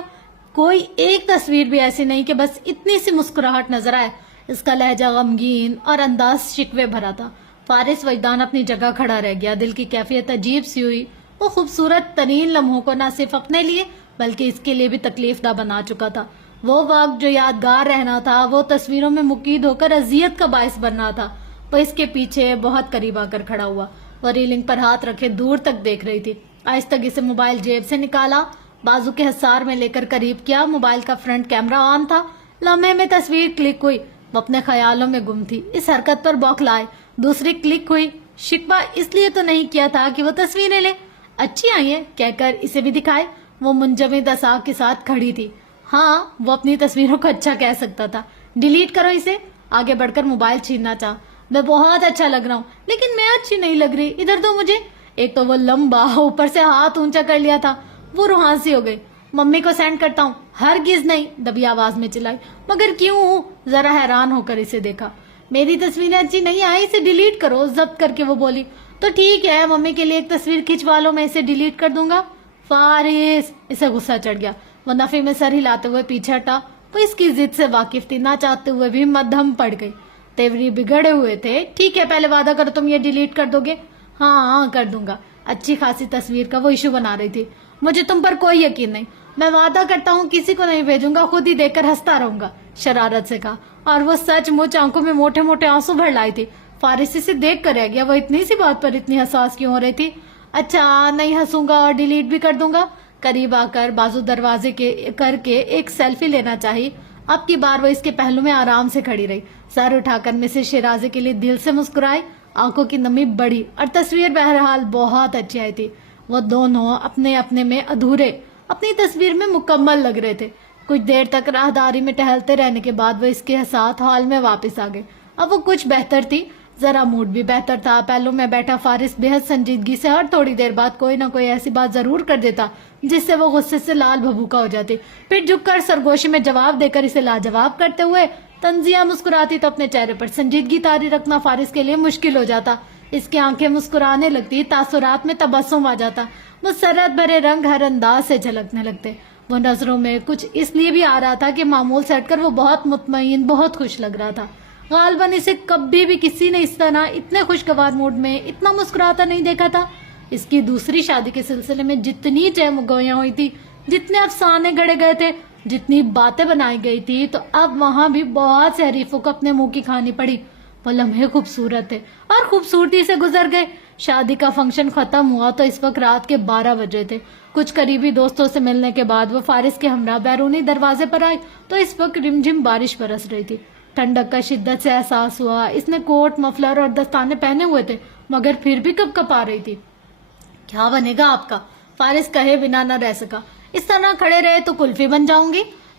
کوئی ایک تصویر بھی ایسی نہیں کہ بس اتنی سی مسکراہٹ نظر آئے۔ اس کا لہجہ غمگین اور انداز شکوے بھرا تھا۔ فارس وجدان اپنی جگہ کھڑا رہ گیا۔ دل کی کیفیت عجیب سی ہوئی۔ وہ خوبصورت ترین لمحوں کو نہ صرف اپنے لیے بلکہ اس کے لیے بھی تکلیف دہ بنا چکا تھا۔ وہ وقت جو یادگار رہنا تھا، وہ تصویروں میں مقید ہو کر اذیت کا باعث بننا تھا۔ وہ اس کے پیچھے بہت قریب آ کر کھڑا ہوا۔ وہ ریلنگ پر ہاتھ رکھے دور تک دیکھ رہی تھی۔ آہستہ اسے موبائل جیب سے نکالا، بازو کے حصار میں لے کر قریب کیا۔ موبائل کا فرنٹ کیمرہ آن تھا۔ لمحے میں تصویر کلک ہوئی۔ وہ اپنے خیالوں میں گم تھی۔ اس حرکت پر بوکھلائے۔ دوسری کلک ہوئی۔ شکوہ اس لیے تو نہیں کیا تھا کہ وہ تصویریں لے، اچھی آئی ہیں کہہ کر اسے بھی دکھائے۔ وہ منجمد اعصاب کے ساتھ کھڑی تھی۔ ہاں، وہ اپنی تصویروں کو اچھا کہہ سکتا تھا۔ ڈیلیٹ کرو اسے۔ آگے بڑھ کر موبائل چھیننا چاہ۔ میں بہت اچھا لگ رہا ہوں، لیکن میں اچھی نہیں لگ رہی، ادھر دو مجھے۔ ایک تو وہ لمبا، اوپر سے ہاتھ اونچا کر لیا تھا۔ وہ روحان سی ہو گئی۔ ممی کو سینڈ کرتا ہوں۔ ہرگز نہیں، دبی آواز میں چلائی۔ مگر کیوں؟ ذرا حیران ہو کر اسے دیکھا۔ میری تصویریں اچھی نہیں آئی، اسے ڈیلیٹ کرو، ضبط کر کے وہ بولی۔ تو ٹھیک ہے، ممی کے لیے ایک تصویر کھنچوا لو، میں اسے ڈیلیٹ کر دوں گا۔ فارس، اسے غصہ چڑھ گیا۔ وہ نفی میں سر ہلاتے ہوئے پیچھے ہٹا۔ وہ اس کی ضد سے واقف تھی، نہ چاہتے ہوئے بھی مدھم پڑ گئی۔ تیوری بگڑے ہوئے تھے۔ ٹھیک ہے، پہلے وعدہ کرو تم یہ ڈیلیٹ کر دو گے؟ ہاں کر دوں گا۔ اچھی خاصی تصویر کا وہ ایشو بنا رہی تھی۔ مجھے تم پر کوئی یقین نہیں، میں وعدہ کرتا ہوں کسی کو نہیں بھیجوں گا، خود ہی دیکھ کر ہنستا رہوں گا، شرارت سے کہا۔ اور وہ سچ مچ آنکھوں میں موٹے موٹے آنسو بھر لائی تھی۔ فارس اسے دیکھ کر رہ گیا۔ وہ اتنی سی بات پر اتنی حساس کیوں ہو رہی تھی؟ اچھا، نہیں ہنسوں گا اور ڈیلیٹ بھی کر دوں گا۔ قریب آ کر بازو دروازے کر کے ایک سیلفی لینا چاہی۔ اب کی بار وہ اس کے پہلو میں آرام سے کھڑی رہی۔ سر اٹھا کر مسز شیرازی کے لیے دل سے مسکرائی۔ آنکھوں کی نمی بڑی اور تصویر بہرحال بہت اچھی آئی تھی۔ وہ دونوں اپنے اپنے میں ادھورے، اپنی تصویر میں مکمل لگ رہے تھے۔ کچھ دیر تک راہداری میں ٹہلتے رہنے کے بعد وہ اس کے ساتھ ہال میں واپس آ گئے۔ اب وہ کچھ بہتر تھی، ذرا موڈ بھی بہتر تھا۔ پہلو میں بیٹھا فارس بے حد سنجیدگی سے ہر تھوڑی دیر بعد کوئی نہ کوئی ایسی بات ضرور کر دیتا جس سے وہ غصے سے لال بھبوکا ہو جاتی۔ پھر جھک کر سرگوشی میں جواب دے کر اسے لاجواب کرتے ہوئے تنزیہ مسکراتی تو اپنے چہرے پر سنجیدگی طاری رکھنا فارس کے لیے مشکل ہو جاتا۔ اس کی آنکھیں مسکرانے لگتی، تاثرات میں تبسم آ جاتا، مسرت بھرے رنگ ہر انداز سے جھلکنے لگتے۔ وہ نظروں میں کچھ اس لیے بھی آ رہا تھا کہ معمول سے ہٹ کر وہ بہت مطمئن، بہت خوش لگ رہا تھا۔ غالباً اسے کبھی بھی کسی نے اس طرح اتنے خوشگوار موڈ میں اتنا مسکراتا نہیں دیکھا تھا۔ اس کی دوسری شادی کے سلسلے میں جتنی چہمگوئیاں ہوئی تھی، جتنے افسانے گڑے گئے تھے، جتنی باتیں بنائی گئی تھی، تو اب وہاں بھی بہت سے حریفوں کو اپنے منہ کی کھانی پڑی۔ وہ لمحے خوبصورت تھے اور خوبصورتی سے گزر گئے۔ شادی کا فنکشن ختم ہوا تو اس وقت رات کے 12 بج رہے تھے۔ کچھ قریبی دوستوں سے ملنے کے بعد وہ فارس کے ہمراہ بیرونی دروازے پر آئی تو اس وقت رمجھم بارش برس رہی تھی۔ ٹھنڈک کا شدت سے احساس ہوا۔ اس نے کوٹ، مفلر اور دستانے پہنے ہوئے تھے، مگر پھر بھی کپ کپ آ رہی تھی۔ کیا بنے گا آپ کا؟ فارس کہے بنا نہ رہ سکا۔ اس طرح کھڑے رہے تو کلفی بن جاؤں گی۔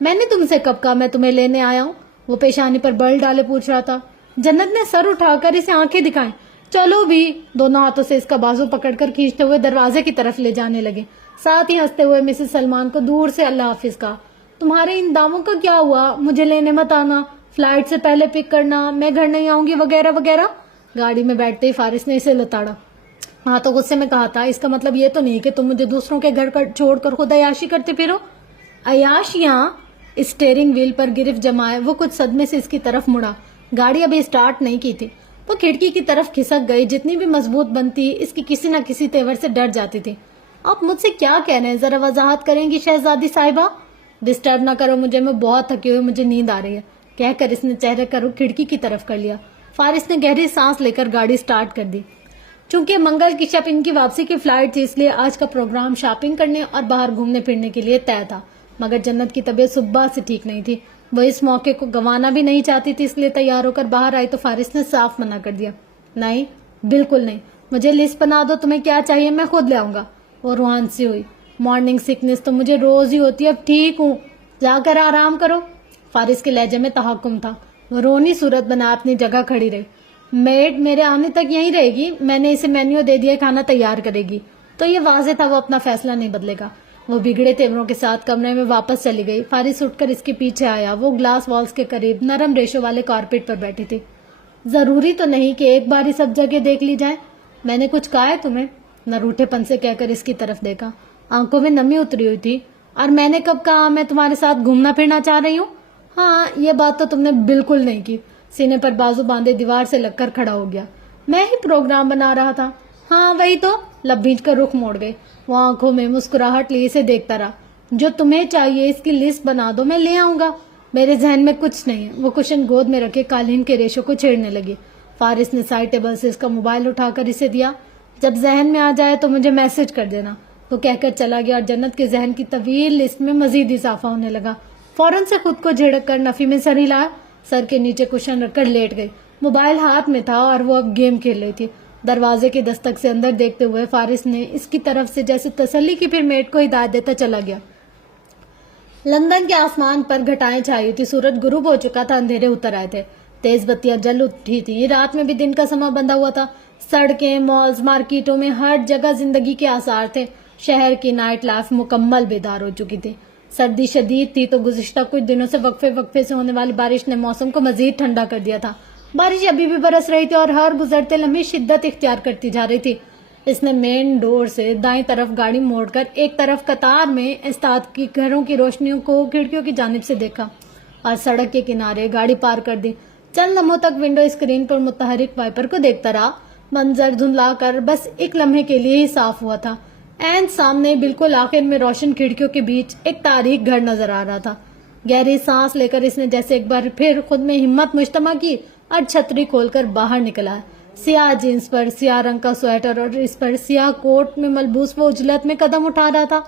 میں نے تم سے کب کہا میں تمہیں لینے آیا ہوں؟ وہ پیشانی پر بل ڈالے پوچھ رہا تھا۔ جنت نے سر اٹھا کر اسے آنکھیں دکھائیں۔ چلو بھی، دونوں ہاتھوں سے اس کا بازو پکڑ کر کھینچتے ہوئے دروازے کی طرف لے جانے لگے۔ ساتھ ہی ہنستے ہوئے مسز سلمان کو دور سے اللہ حافظ کہا۔ تمہارے ان داموں کا کیا ہوا؟ مجھے لینے مت آنا، فلائٹ سے پہلے پک کرنا، میں گھر نہیں آؤں گی وغیرہ وغیرہ۔ گاڑی میں بیٹھتے ہی فارس نے اسے لتاڑا۔ ہاں تو غصے میں کہا تھا، اس کا مطلب یہ تو نہیں کہ تم مجھے دوسروں کے گھر چھوڑ کر خود عیاشی کرتے پھرو۔ عیاشیاں؟ اسٹیئرنگ ویل پر گرفت جمائے وہ کچھ صدمے سے اس کی طرف مڑا۔ گاڑی ابھی اسٹارٹ نہیں کی تھی۔ وہ کھڑکی کی طرف کھسک گئی۔ جتنی بھی مضبوط بنتی اس کی کسی نہ کسی تیور سے ڈر جاتی تھی۔ آپ مجھ سے کیا کہہ رہے ہیں؟ ذرا وضاحت کریں گی شہزادی صاحبہ؟ ڈسٹرب نہ کرو مجھے، میں بہت تھکی ہوئی، مجھے نیند آ رہی ہے، کہہ کر اس نے چہرے کا رخ کھڑکی کی طرف کر لیا۔ فارس نے گہری سانس لے کر گاڑی سٹارٹ کر دی۔ چونکہ منگل کی شب ان کی واپسی کی فلائٹ تھی، اس لیے آج کا پروگرام شاپنگ کرنے اور باہر گھومنے پھرنے کے لیے طے تھا۔ مگر جنت کی طبیعت صبح سے ٹھیک نہیں تھی۔ وہ اس موقع کو گنوانا بھی نہیں چاہتی تھی، اس لیے تیار ہو کر باہر آئی تو فارس نے صاف منع کر دیا۔ نہیں، بالکل نہیں، مجھے لسٹ بنا دو، تمہیں کیا چاہیے میں خود لے آؤں گا۔ وہ روحان سی ہوئی۔ مارننگ سکنس تو مجھے روز ہی ہوتی ہے، اب ٹھیک ہوں، جا کر آرام کرو۔ فارس کے لہجے میں تحکم تھا۔ وہ رونی صورت بنا اپنی جگہ کھڑی رہی۔ میڈ میرے آنے تک یہیں رہے گی، میں نے اسے مینیو دے دیا، کھانا تیار کرے گی۔ تو یہ واضح تھا وہ اپنا فیصلہ نہیں بدلے گا۔ وہ بگڑے تیوروں کے ساتھ کمرے میں واپس چلی گئی۔ فارس اٹھ کر اس کے پیچھے آیا۔ وہ گلاس والز کے قریب نرم ریشوں والے کارپیٹ پر بیٹھی تھی۔ ضروری تو نہیں کہ ایک بار ہی سب جگہ دیکھ لی جائے، میں نے کچھ کہا ہے تمہیں؟ نہ روٹھے پن سے کہہ کر اس کی طرف دیکھا۔ آنکھوں میں نمی اتری ہوئی تھی۔ اور میں نے کب کہا میں تمہارے ساتھ گھومنا پھرنا چاہ رہی ہوں؟ ہاں، یہ بات تو تم نے بالکل نہیں کی۔ سینے پر بازو باندھے دیوار سے لگ کر کھڑا ہو گیا۔ میں ہی پروگرام بنا رہا تھا۔ ہاں وہی تو، لب بھیج کر رخ موڑ گئے۔ وہ آنکھوں میں مسکراہٹ لیے اسے دیکھتا رہا۔ جو تمہیں چاہیے اس کی لسٹ بنا دو، میں لے آؤں گا۔ میرے ذہن میں کچھ نہیں ہے۔ وہ کشن گود میں رکھے قالین کے ریشوں کو چھیڑنے لگی۔ فارس نے سائڈ ٹیبل سے اس کا موبائل اٹھا کر اسے دیا۔ جب ذہن میں آ جائے تو مجھے میسج کر دینا۔ وہ کہہ کر چلا گیا اور جنت کے ذہن کی طویل لسٹ میں مزید اضافہ ہونے لگا۔ فوراً سے خود کو جھڑک کر نفی میں سر ہلایا، سر کے نیچے کشن رکھ کر لیٹ گئی۔ موبائل ہاتھ میں تھا اور وہ اب گیم کھیل رہی تھی۔ دروازے کی دستک سے اندر دیکھتے ہوئے فارس نے اس کی طرف سے جیسے تسلی کی پھر میٹ کو ہدایت دیتا چلا گیا۔ لندن کے آسمان پر گھٹائیں چھائی ہوئی تھی، سورج غروب ہو چکا تھا، اندھیرے اتر آئے تھے، تیز بتیاں جل اٹھی تھی۔ رات میں بھی دن کا سما بندھا ہوا تھا۔ سڑکیں، مالز، مارکیٹوں میں ہر جگہ زندگی کے آثار تھے۔ شہر کی نائٹ لائف مکمل بیدار ہو چکی تھی۔ سردی شدید تھی تو گزشتہ کچھ دنوں سے وقفے سے ہونے والی بارش نے موسم کو مزید ٹھنڈا کر دیا تھا۔ بارش ابھی بھی برس رہی تھی اور ہر گزرتے لمحے شدت اختیار کرتی جا رہی تھی۔ اس نے مین ڈور سے دائیں طرف گاڑی موڑ کر ایک طرف قطار میں استاد کی گھروں کی روشنیوں کو کھڑکیوں کی جانب سے دیکھا اور سڑک کے کنارے گاڑی پار کر دی۔ چند لمحوں تک ونڈو اسکرین پر متحرک وائپر کو دیکھتا رہا۔ منظر دھندلا کر بس ایک لمحے کے لیے ہی صاف ہوا تھا۔ عین سامنے بالکل آخر میں روشن کھڑکیوں کے بیچ ایک تاریک گھر نظر آ رہا تھا۔ گہری سانس لے کر اس نے جیسے ایک بار پھر خود میں ہمت مجتمع کی اور چھتری کھول کر باہر نکلا۔ سیاہ جینس پر سیاہ رنگ کا سویٹر اور اس پر سیاہ کوٹ میں ملبوس وہ اجلت میں قدم اٹھا رہا تھا۔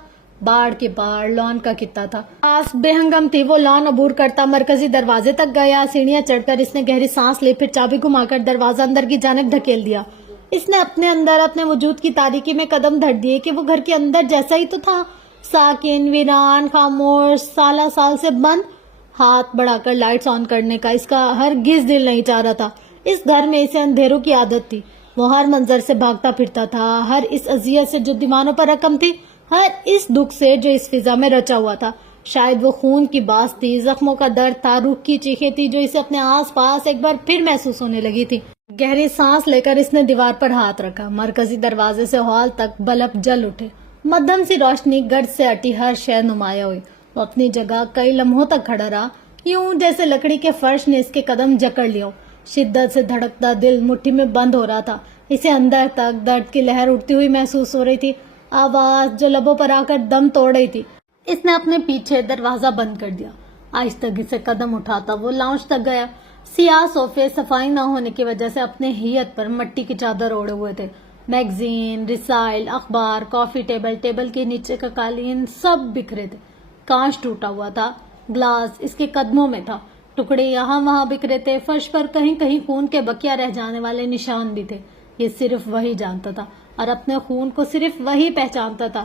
باڑ کے باڑ لان کا خطہ تھا۔ آس بے ہنگم تھی۔ وہ لان عبور کرتا مرکزی دروازے تک گیا۔ سیڑھیاں چڑھ کر اس نے گہری سانس لی، پھر چابی گھما کر دروازہ اندر کی جانب دھکیل دیا۔ اس نے اپنے اندر اپنے وجود کی تاریکی میں قدم دھر دیے کہ وہ گھر کے اندر جیسا ہی تو تھا، ساکن، ویران، خاموش، سالہ سال سے بند۔ ہاتھ بڑھا کر لائٹس آن کرنے کا اس کا ہرگز دل نہیں چاہ رہا تھا۔ اس گھر میں اسے اندھیروں کی عادت تھی۔ وہ ہر منظر سے بھاگتا پھرتا تھا، ہر اس اذیت سے جو دیوانوں پر رقم تھی، ہر اس دکھ سے جو اس فضا میں رچا ہوا تھا۔ شاید وہ خون کی باس تھی، زخموں کا درد تھا، روح کی چیخیں تھی جو اسے اپنے آس پاس ایک بار پھر محسوس ہونے لگی تھی۔ گہری سانس لے کر اس نے دیوار پر ہاتھ رکھا۔ مرکزی دروازے سے ہال تک بلب جل اٹھے۔ مدھم سی روشنی گرد سے ہٹی ہر شے نمایاں ہوئی۔ وہ اپنی جگہ کئی لمحوں تک کھڑا رہا، یوں جیسے لکڑی کے فرش نے اس کے قدم جکڑ لیا۔ شدت سے دھڑکتا دل مٹھی میں بند ہو رہا تھا۔ اسے اندر تک درد کی لہر اٹھتی ہوئی محسوس ہو رہی تھی، آواز جو لبوں پر آ کر دم توڑ رہی تھی۔ اس نے اپنے پیچھے دروازہ بند کر دیا۔ آہستگی سے قدم اٹھاتا وہ لاؤنج تک گیا۔ سیاہ صوفے صفائی نہ ہونے کی وجہ سے اپنے ہیئت پر مٹی کی چادر اوڑے ہوئے تھے۔ میگزین، رسائل، اخبار، کافی ٹیبل، ٹیبل کے نیچے کا قالین سب بکھرے تھے۔ کانچ ٹوٹا ہوا تھا، گلاس اس کے قدموں میں تھا، ٹکڑے یہاں وہاں بکھرے تھے، فرش پر کہیں کہیں خون کے بقیہ رہ جانے والے نشان بھی تھے۔ یہ صرف وہی جانتا تھا اور اپنے خون کو صرف وہی پہچانتا تھا۔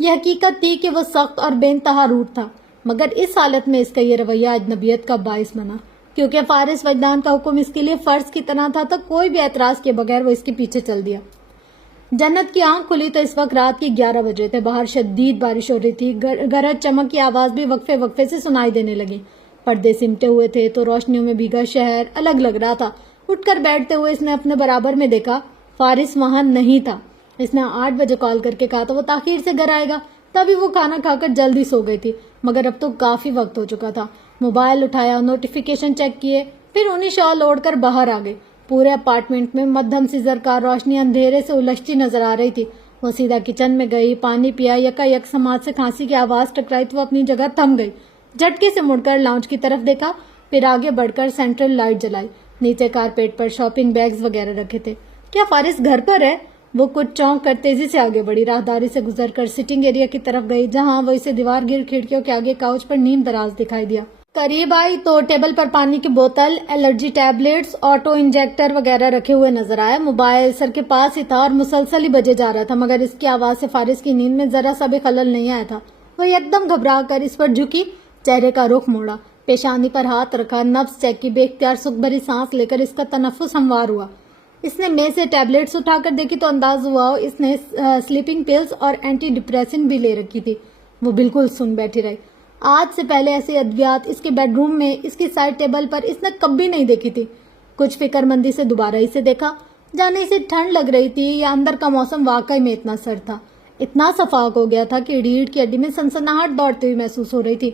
یہ حقیقت تھی کہ وہ سخت اور بے انتہا روٹ تھا، مگر اس حالت میں اس کا یہ رویہ اجنبیت کا باعث بنا، کیونکہ فارس وجدان کا حکم اس کے لیے فرض کی طرح تھا تو کوئی بھی اعتراض کے بغیر وہ اس کے پیچھے چل دیا۔ جنت کی آنکھ کھلی تو اس وقت رات کے 11 بج رہے تھے، باہر شدید بارش ہو رہی تھی، گرج چمک کی آواز بھی وقفے وقفے سے سنائی دینے لگی، پردے سمٹے ہوئے تھے تو روشنیوں میں بھیگا شہر الگ لگ رہا تھا۔ اٹھ کر بیٹھتے ہوئے اس نے اپنے برابر میں دیکھا، فارس وہاں نہیں تھا۔ اس نے 8 بجے کال کر کے کہا تو وہ تاخیر سے گھر آئے گا، تبھی وہ کھانا کھا کر جلدی سو گئی تھی، مگر اب تو کافی وقت ہو چکا تھا۔ موبائل اٹھایا، نوٹیفیکیشن چیک کیے، پھر انہی شال اوڑھ کر باہر آ گئی۔ پورے اپارٹمنٹ میں مدھم سی زرکار روشنی اندھیرے سے الجھتی نظر آ رہی تھی۔ وہ سیدھا کچن میں گئی، پانی پیا، یکا یک سماج سے کھانسی کی آواز ٹکرائی تو وہ اپنی جگہ تھم گئی۔ جھٹکے سے مڑ کر لاؤنج کی طرف دیکھا، پھر آگے بڑھ کر سینٹرل لائٹ جلائی۔ نیچے کارپیٹ پر شاپنگ بیگز وغیرہ رکھے تھے۔ کیا فارس گھر پر ہے؟ وہ کچھ چونک کر تیزی سے آگے بڑھی، راہداری سے گزر کر سٹنگ ایریا کی طرف گئی، جہاں وہ اسے دیوار گیر کھڑکیوں کے آگے کاؤچ پر نیم دراز دکھائی دیا۔ قریب آئی تو ٹیبل پر پانی کی بوتل، الرجی ٹیبلٹس، آٹو انجیکٹر وغیرہ رکھے ہوئے نظر آئے۔ موبائل سر کے پاس ہی تھا اور مسلسل ہی بجے جا رہا تھا، مگر اس کی آواز سے فارس کی نیند میں ذرا سا بھی خلل نہیں آیا تھا۔ وہ یکدم گھبرا کر اس پر جھکی، چہرے کا رخ موڑا، پیشانی پر ہاتھ رکھا، نبض چیک کی، بے اختیار سکھ بھری سانس لے کر اس کا تنفس ہموار ہوا۔ اس نے میز سے ٹیبلٹس اٹھا کر دیکھی تو انداز ہوا اس نے سلیپنگ پلز اور اینٹی ڈپریسنٹ بھی لے رکھی تھی۔ وہ بالکل سن بیٹھی رہی۔ آج سے پہلے ایسی ادویات اس کے بیڈ روم میں اس کی سائڈ ٹیبل پر اس نے کبھی نہیں دیکھی تھی۔ کچھ فکر مندی سے دوبارہ اسے دیکھا، جانے اسے ٹھنڈ لگ رہی تھی یا اندر کا موسم واقعی میں اتنا سرد تھا، اتنا صفاق ہو گیا تھا کہ ریڑھ کی ہڈی میں سنسناہٹ دوڑتی ہوئی محسوس ہو رہی تھی۔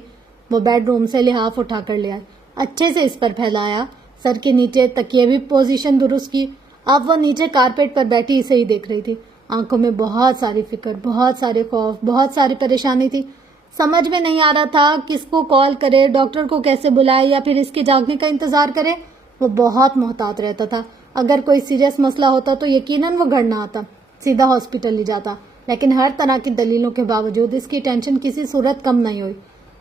وہ بیڈ روم سے لحاف اٹھا کر لے آئے، اچھے سے اس پر پھیلایا، سر کے نیچے تکیے بھی پوزیشن درست کی۔ اب وہ نیچے کارپیٹ پر بیٹھی اسے ہی دیکھ رہی تھی، آنکھوں میں بہت ساری فکر، بہت سارے خوف، بہت ساری پریشانی تھی۔ سمجھ میں نہیں آ رہا تھا کس کو کال کرے، ڈاکٹر کو کیسے بلائے یا پھر اس کے جاگنے کا انتظار کرے۔ وہ بہت محتاط رہتا تھا، اگر کوئی سیریس مسئلہ ہوتا تو یقیناً وہ گھر نہ آتا، سیدھا ہاسپٹل ہی جاتا، لیکن ہر طرح کی دلیلوں کے باوجود اس کی ٹینشن کسی صورت کم نہیں ہوئی۔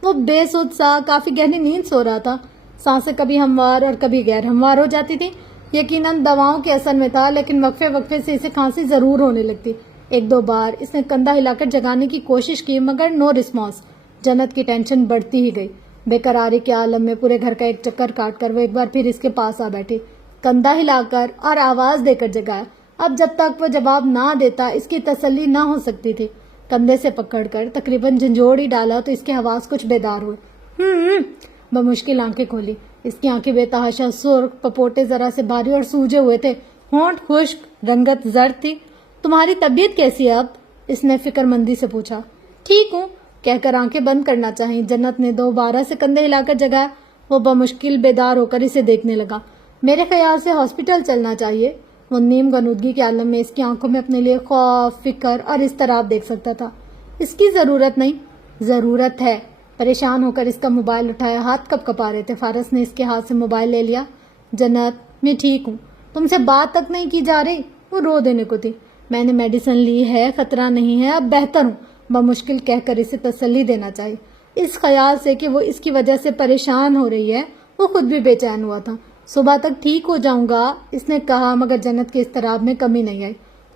وہ بے سود سا کافی گہری نیند سو رہا تھا، سانسیں کبھی ہموار اور کبھی غیر ہموار ہو جاتی تھی۔ یقیناً دواؤں کے اثر میں تھا، لیکن وقفے وقفے سے اسے کھانسی ضرور ہونے لگتی۔ 1-2 بار اس نے کندھا ہلا کر جگانے کی کوشش کی، مگر نو رسپانس۔ جنت کی ٹینشن بڑھتی ہی گئی۔ بے قراری کے عالم میں پورے گھر کا ایک چکر کاٹ کر وہ ایک بار پھر اس کے پاس آ بیٹھی، کندھا ہلا کر اور آواز دے کر جگایا۔ اب جب تک وہ جواب نہ دیتا اس کی تسلی نہ ہو سکتی تھی۔ کندھے سے پکڑ کر تقریباً جھنجھوڑ ہی ڈالا تو اس کے حواس کچھ بیدار ہوئے۔ بمشکل آنکھیں کھولی، اس کی آنکھیں بے تحاشا سرخ، پپوٹے ذرا سے بھاری اور سوجے ہوئے تھے، ہونٹ خشک، رنگت زرد تھی۔ تمہاری طبیعت کیسی ہے اب؟ اس نے فکر مندی سے پوچھا۔ ٹھیک ہوں کہہ کر آنکھیں بند کرنا چاہیے، جنت نے دوبارہ سے کندھے ہلا کر جگایا۔ وہ بمشکل بیدار ہو کر اسے دیکھنے لگا۔ میرے خیال سے ہاسپٹل چلنا چاہیے۔ وہ نیم غنودگی کے عالم میں اس کی آنکھوں میں اپنے لیے خوف، فکر اور اضطراب دیکھ سکتا تھا۔ اس کی ضرورت نہیں، ضرورت ہے۔ پریشان ہو کر اس کا موبائل اٹھایا، ہاتھ کپ کپا رہے تھے۔ فارس نے اس کے ہاتھ سے موبائل لے لیا۔ جنت میں ٹھیک ہوں، تم سے بات تک نہیں کی جا رہی؟ وہ رو دینے کو تھی۔ میں نے میڈیسن لی ہے، خطرہ نہیں ہے، اب بہتر ہوں، بمشکل کہہ کر اسے تسلی دینا چاہیے۔ اس خیال سے کہ وہ اس کی وجہ سے پریشان ہو رہی ہے وہ خود بھی بے چین ہوا تھا۔ صبح تک ٹھیک ہو جاؤں گا اس نے کہا، مگر جنت کے اضطراب میں کمی نہیں آئی۔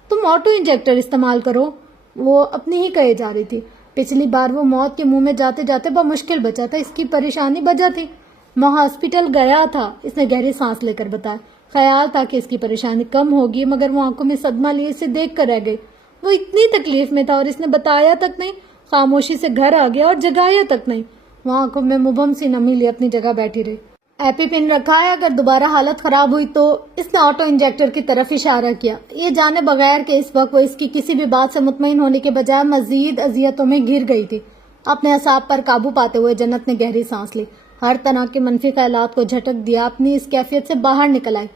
تم آٹو انجیکٹر استعمال کرو، وہ اپنی ہی کہے جا رہی تھی۔ پچھلی بار وہ موت کے منہ میں جاتے جاتے بمشکل بچا تھا، اس کی پریشانی وجہ تھی۔ میں ہاسپٹل گیا تھا، اس نے گہری سانس لے کر بتایا۔ خیال تھا کہ اس کی پریشانی کم ہوگی، مگر وہ آنکھوں میں صدمہ لیے اسے دیکھ کر رہ گئی۔ وہ اتنی تکلیف میں تھا اور اس نے بتایا تک نہیں، خاموشی سے گھر آ گیا اور جگایا تک نہیں۔ وہ آنکھوں میں مبہم سی نمی لیے اپنی جگہ بیٹھی رہی۔ ایپی پن رکھا ہے، اگر دوبارہ حالت خراب ہوئی تو؟ اس نے آٹو انجیکٹر کی طرف اشارہ کیا، یہ جانے بغیر کہ اس وقت وہ اس کی کسی بھی بات سے مطمئن ہونے کے بجائے مزید اذیتوں میں گھر گئی تھی۔ اپنے اعصاب پر قابو پاتے ہوئے جنت نے گہری سانس لی، ہر طرح کے منفی خیالات کو جھٹک دیا، اپنی اس کیفیت سے باہر نکل آئی۔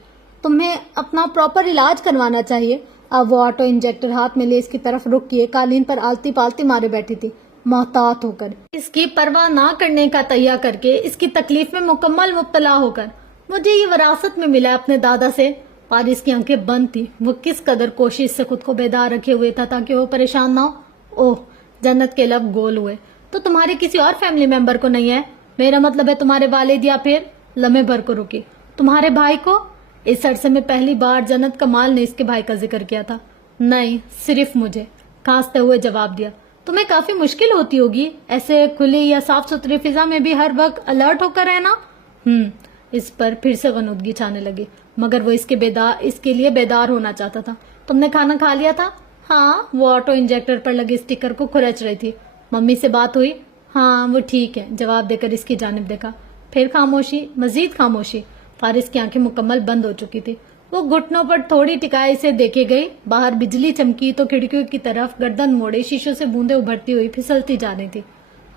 تمہیں اپنا پراپر علاج کروانا چاہیے۔ اب وہ آٹو انجیکٹر ہاتھ میں لے اس کی طرف رک کیے، قالین پر آلتی پالتی مارے بیٹھی تھی، محتاط ہو کر، اس کی پرواہ نہ کرنے کا تہیہ کر کے، اس کی تکلیف میں مکمل مبتلا ہو کر۔ مجھے یہ وراثت میں ملا اپنے دادا سے۔ پارس کی آنکھیں بند تھی، وہ کس قدر کوشش سے خود کو بیدار رکھے ہوئے تھا تاکہ وہ پریشان نہ ہو۔ اوہ، جنت کے لب گول ہوئے۔ تو تمہارے کسی اور فیملی ممبر کو نہیں ہے؟ میرا مطلب ہے تمہارے والد یا پھر؟ لمحے بھر کو رکی۔ تمہارے بھائی کو؟ اس عرصے میں پہلی بار جنت کمال نے اس کے بھائی کا ذکر کیا تھا۔ نہیں، صرف مجھے، کھانستے ہوئے جواب دیا۔ تمہیں کافی مشکل ہوتی ہوگی ایسے کھلی یا صاف ستھری فضا میں بھی ہر وقت الرٹ ہو کر رہنا۔ اس پر پھر سے غنودگی چھانے لگی، مگر وہ اس کے لیے بیدار ہونا چاہتا تھا۔ تم نے کھانا کھا لیا تھا؟ ہاں، وہ آٹو انجیکٹر پر لگے اسٹیکر کو کھرچ رہی تھی۔ ممی سے بات ہوئی؟ ہاں، وہ ٹھیک ہے، جواب دے کر اس کی جانب دیکھا۔ پھر خاموشی، مزید خاموشی۔ فارس کی آنکھیں مکمل بند ہو چکی تھی۔ وہ گھٹنوں پر تھوڑی ٹکائی سے دیکھے گئی۔ باہر بجلی چمکی تو کھڑکیوں کی طرف گردن موڑے شیشوں سے بوندیں ابھرتی ہوئی پھسلتی جا رہی تھی۔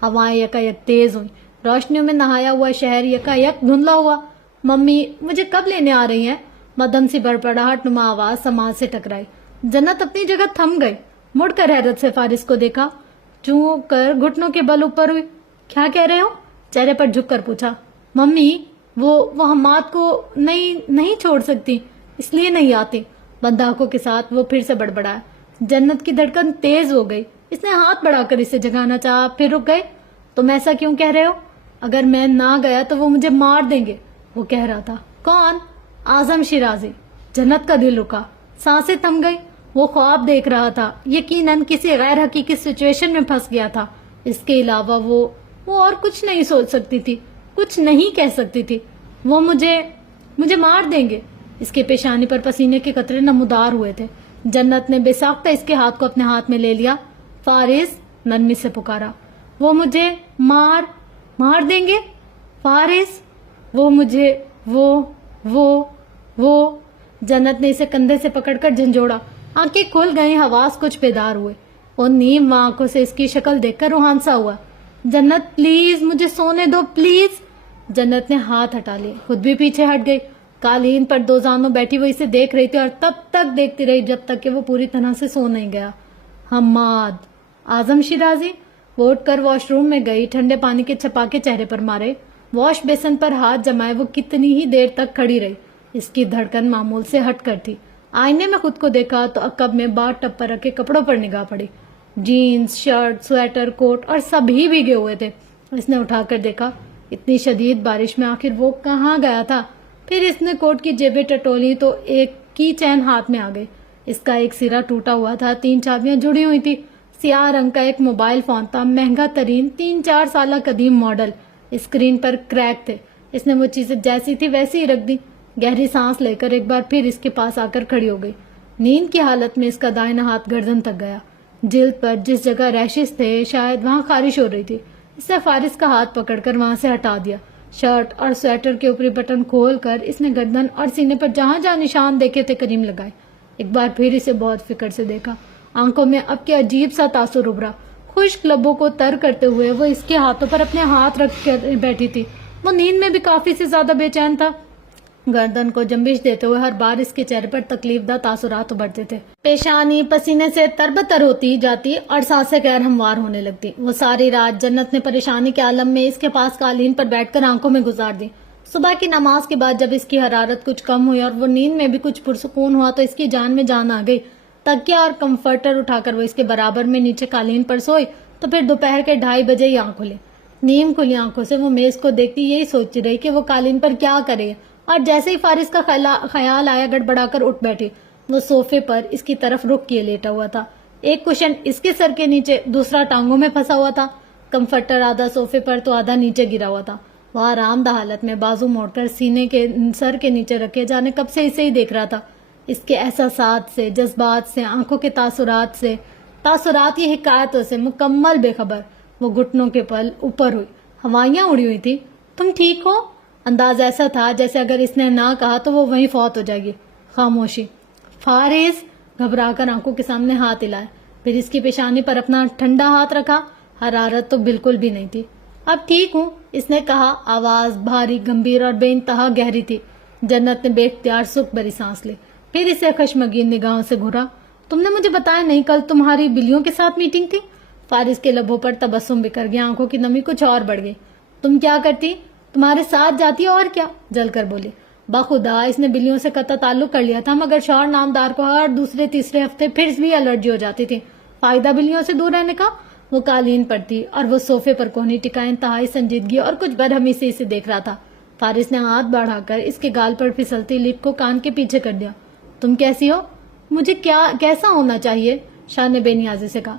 ہوائیں یکایک تیز ہوئیں، روشنیوں میں نہایا ہوا شہر یکایک دھندلا ہوا۔ ممی مجھے کب لینے آ رہی ہیں؟ مدم سی بڑبڑاہٹ نما آواز سماج سے ٹکرائی۔ جنت اپنی جگہ تھم گئی، مڑ کر حیرت سے فارس کو دیکھا، چوں کر گھٹنوں کے بل اوپر ہوئی۔ کیا کہہ رہے ہو؟ چہرے پر جھک کر پوچھا۔ ممی وہ حماد کو نہیں چھوڑ سکتی، اس لیے نہیں آتی۔ بند آنکھوں کے ساتھ وہ پھر سے بڑبڑایا۔ جنت کی دھڑکن تیز ہو گئی۔ اس نے ہاتھ بڑھا کر اسے جگانا چاہا، پھر رک گئے۔ تم ایسا کیوں کہہ رہے ہو؟ اگر میں نہ گیا تو وہ مجھے مار دیں گے، وہ کہہ رہا تھا۔ کون؟ اعظم شیرازی۔ جنت کا دل رکا، سانسیں تھم گئی۔ وہ خواب دیکھ رہا تھا، یقیناً کسی غیر حقیقی سچویشن میں پھنس گیا تھا۔ اس کے علاوہ وہ اور کچھ نہیں سوچ سکتی تھی، کچھ نہیں کہہ سکتی تھی۔ وہ مجھے مار دیں گے۔ اس کے پیشانی پر پسینے کے قطرے نمودار ہوئے تھے۔ جنت نے بے ساختہ اس کے ہاتھ کو اپنے ہاتھ میں لے لیا۔ فارس، نرمی سے پکارا۔ وہ مجھے مار دیں گے؟ فارس، وہ جنت نے اسے کندھے سے پکڑ کر جھنجھوڑا۔ آنکھیں کھل گئیں، حواس کچھ بیدار ہوئے۔ وہ نیم آنکھوں سے اس کی شکل دیکھ کر روحان سا ہوا۔ جنت پلیز مجھے سونے دو، پلیز۔ جنت نے ہاتھ ہٹا لیے، خود بھی پیچھے ہٹ گئی۔ قالین پر دو زانوں بیٹھی وہ اسے دیکھ رہی تھی اور تب تک دیکھتی رہی جب تک کہ وہ پوری طرح سے سو نہیں گیا۔ حماد، اعظم شیرازی۔ وہ اٹھ کر واش روم میں گئی، ٹھنڈے پانی کے چھپاکے چہرے پر مارے، واش بیسن پر ہاتھ جمائے وہ کتنی ہی دیر تک کھڑی رہی۔ اس کی دھڑکن معمول سے ہٹ کر تھی۔ آئینے میں خود کو دیکھا تو عقب میں باتھ ٹب پر رکھے کپڑوں پر نگاہ پڑی۔ جینز، شرٹ، سویٹر، کوٹ اور سبھی بھیگے ہوئے تھے۔ اس نے اٹھا کر دیکھا، اتنی شدید بارش میں آخر وہ کہاں گیا تھا؟ پھر اس نے کوٹ کی جیبیں ٹٹولی تو ایک کی چین ہاتھ میں آ گئی۔ اس کا ایک سرا ٹوٹا ہوا تھا، 3 چابیاں جڑی ہوئی تھی۔ سیاہ رنگ کا ایک موبائل فون تھا، مہنگا ترین 3-4 سالہ قدیم ماڈل۔ اسکرین پر کریک تھے۔ اس نے وہ چیزیں جیسی تھی ویسی ہی رکھ دی۔ گہری سانس لے کر ایک بار پھر اس کے پاس آ کر کھڑی ہو گئی۔ نیند کی حالت میں اس کا دائیں ہاتھ گردن تک گیا۔ جلد پر جس جگہ ریشز تھے شاید وہاں خارش ہو رہی تھی۔ اس نے فارس کا ہاتھ پکڑ کر وہاں سے ہٹا دیا۔ شرٹ اور سویٹر کے اوپری بٹن کھول کر اس نے گردن اور سینے پر جہاں جہاں نشان دیکھے تھے کریم لگائے۔ ایک بار پھر اسے بہت فکر سے دیکھا۔ آنکھوں میں اب کے عجیب سا تاثر ابھرا۔ خشک لبوں کو تر کرتے ہوئے وہ اس کے ہاتھوں پر اپنے ہاتھ رکھ کر بیٹھی تھی۔ وہ نیند میں بھی کافی سے زیادہ بے چین تھا۔ گردن کو جنبش دیتے ہوئے ہر بار اس کے چہرے پر تکلیف دہ تاثرات ابھرتے تھے۔ پیشانی پسینے سے تربتر ہوتی جاتی اور سانسیں غیر ہموار ہونے لگتی۔ وہ ساری رات جنت نے پریشانی کے عالم میں اس کے پاس قالین پر بیٹھ کر آنکھوں میں گزار دی۔ صبح کی نماز کے بعد جب اس کی حرارت کچھ کم ہوئی اور وہ نیند میں بھی کچھ پرسکون ہوا تو اس کی جان میں جان آ گئی۔ تکیہ اور کمفرٹر اٹھا کر وہ اس کے برابر میں نیچے قالین پر سوئی تو پھر دوپہر کے 2:30 بجے ہی آنکھ کھلی۔ نیم کھلی آنکھوں سے وہ میز کو دیکھتی یہی سوچتی رہی کہ وہ قالین پر کیا کرے، اور جیسے ہی فارس کا خیال آیا گڑبڑا کر اٹھ بیٹھی۔ وہ صوفے پر اس کی طرف رخ کیے لیٹا ہوا تھا۔ ایک کشن اس کے سر کے نیچے، دوسرا ٹانگوں میں پھنسا ہوا تھا۔ کمفرٹر آدھا صوفے پر تو آدھا نیچے گرا ہوا تھا۔ وہ آرام دہ حالت میں بازو موڑ کر سینے کے سر کے نیچے رکھے جانے کب سے اسے ہی دیکھ رہا تھا۔ اس کے احساسات سے، جذبات سے، آنکھوں کے تاثراتی حکایتوں سے مکمل بے خبر۔ وہ گھٹنوں کے پل اوپر ہوئی، ہوائیاں اڑی ہوئی تھی۔ تم ٹھیک ہو؟ انداز ایسا تھا جیسے اگر اس نے نہ کہا تو وہ وہیں فوت ہو جائے گی۔ خاموشی۔ فارس گھبرا کر آنکھوں کے سامنے ہاتھ ہلائے، پھر اس کی پیشانی پر اپنا ٹھنڈا ہاتھ رکھا۔ حرارت تو بالکل بھی نہیں تھی۔ اب ٹھیک ہوں، اس نے کہا۔ آواز بھاری، گمبھیر اور بے انتہا گہری تھی۔ جنت نے بے اختیار سکھ بھری سانس لی، پھر اسے خشمگین نگاہوں سے گھورا۔ تم نے مجھے بتایا نہیں کل تمہاری بلیوں کے ساتھ میٹنگ تھی؟ فارس کے لبوں پر تبسم بکھر گیا، آنکھوں کی نمی کچھ اور بڑھ گئی۔ تم کیا کرتی؟ تمہارے ساتھ جاتی اور کیا، جل کر بولی۔ بخدا اس نے بلیوں سے قطع تعلق کر لیا تھا، مگر شوہر نامدار کو ہر دوسرے تیسرے ہفتے پھر بھی الرجی ہو جاتی تھی۔ فائدہ بلیوں سے دور رہنے کا؟ وہ قالین پر تھی اور وہ صوفے پر کوہنی ٹکا انتہائی سنجیدگی اور کچھ برہمی سے اسے دیکھ رہا تھا۔ فارس نے ہاتھ بڑھا کر اس کے گال پر پھسلتی لپ کو کان کے پیچھے کر دیا۔ تم کیسی ہو؟ مجھے کیسا ہونا چاہیے؟ شاہ نے بے نیازی سے کہا۔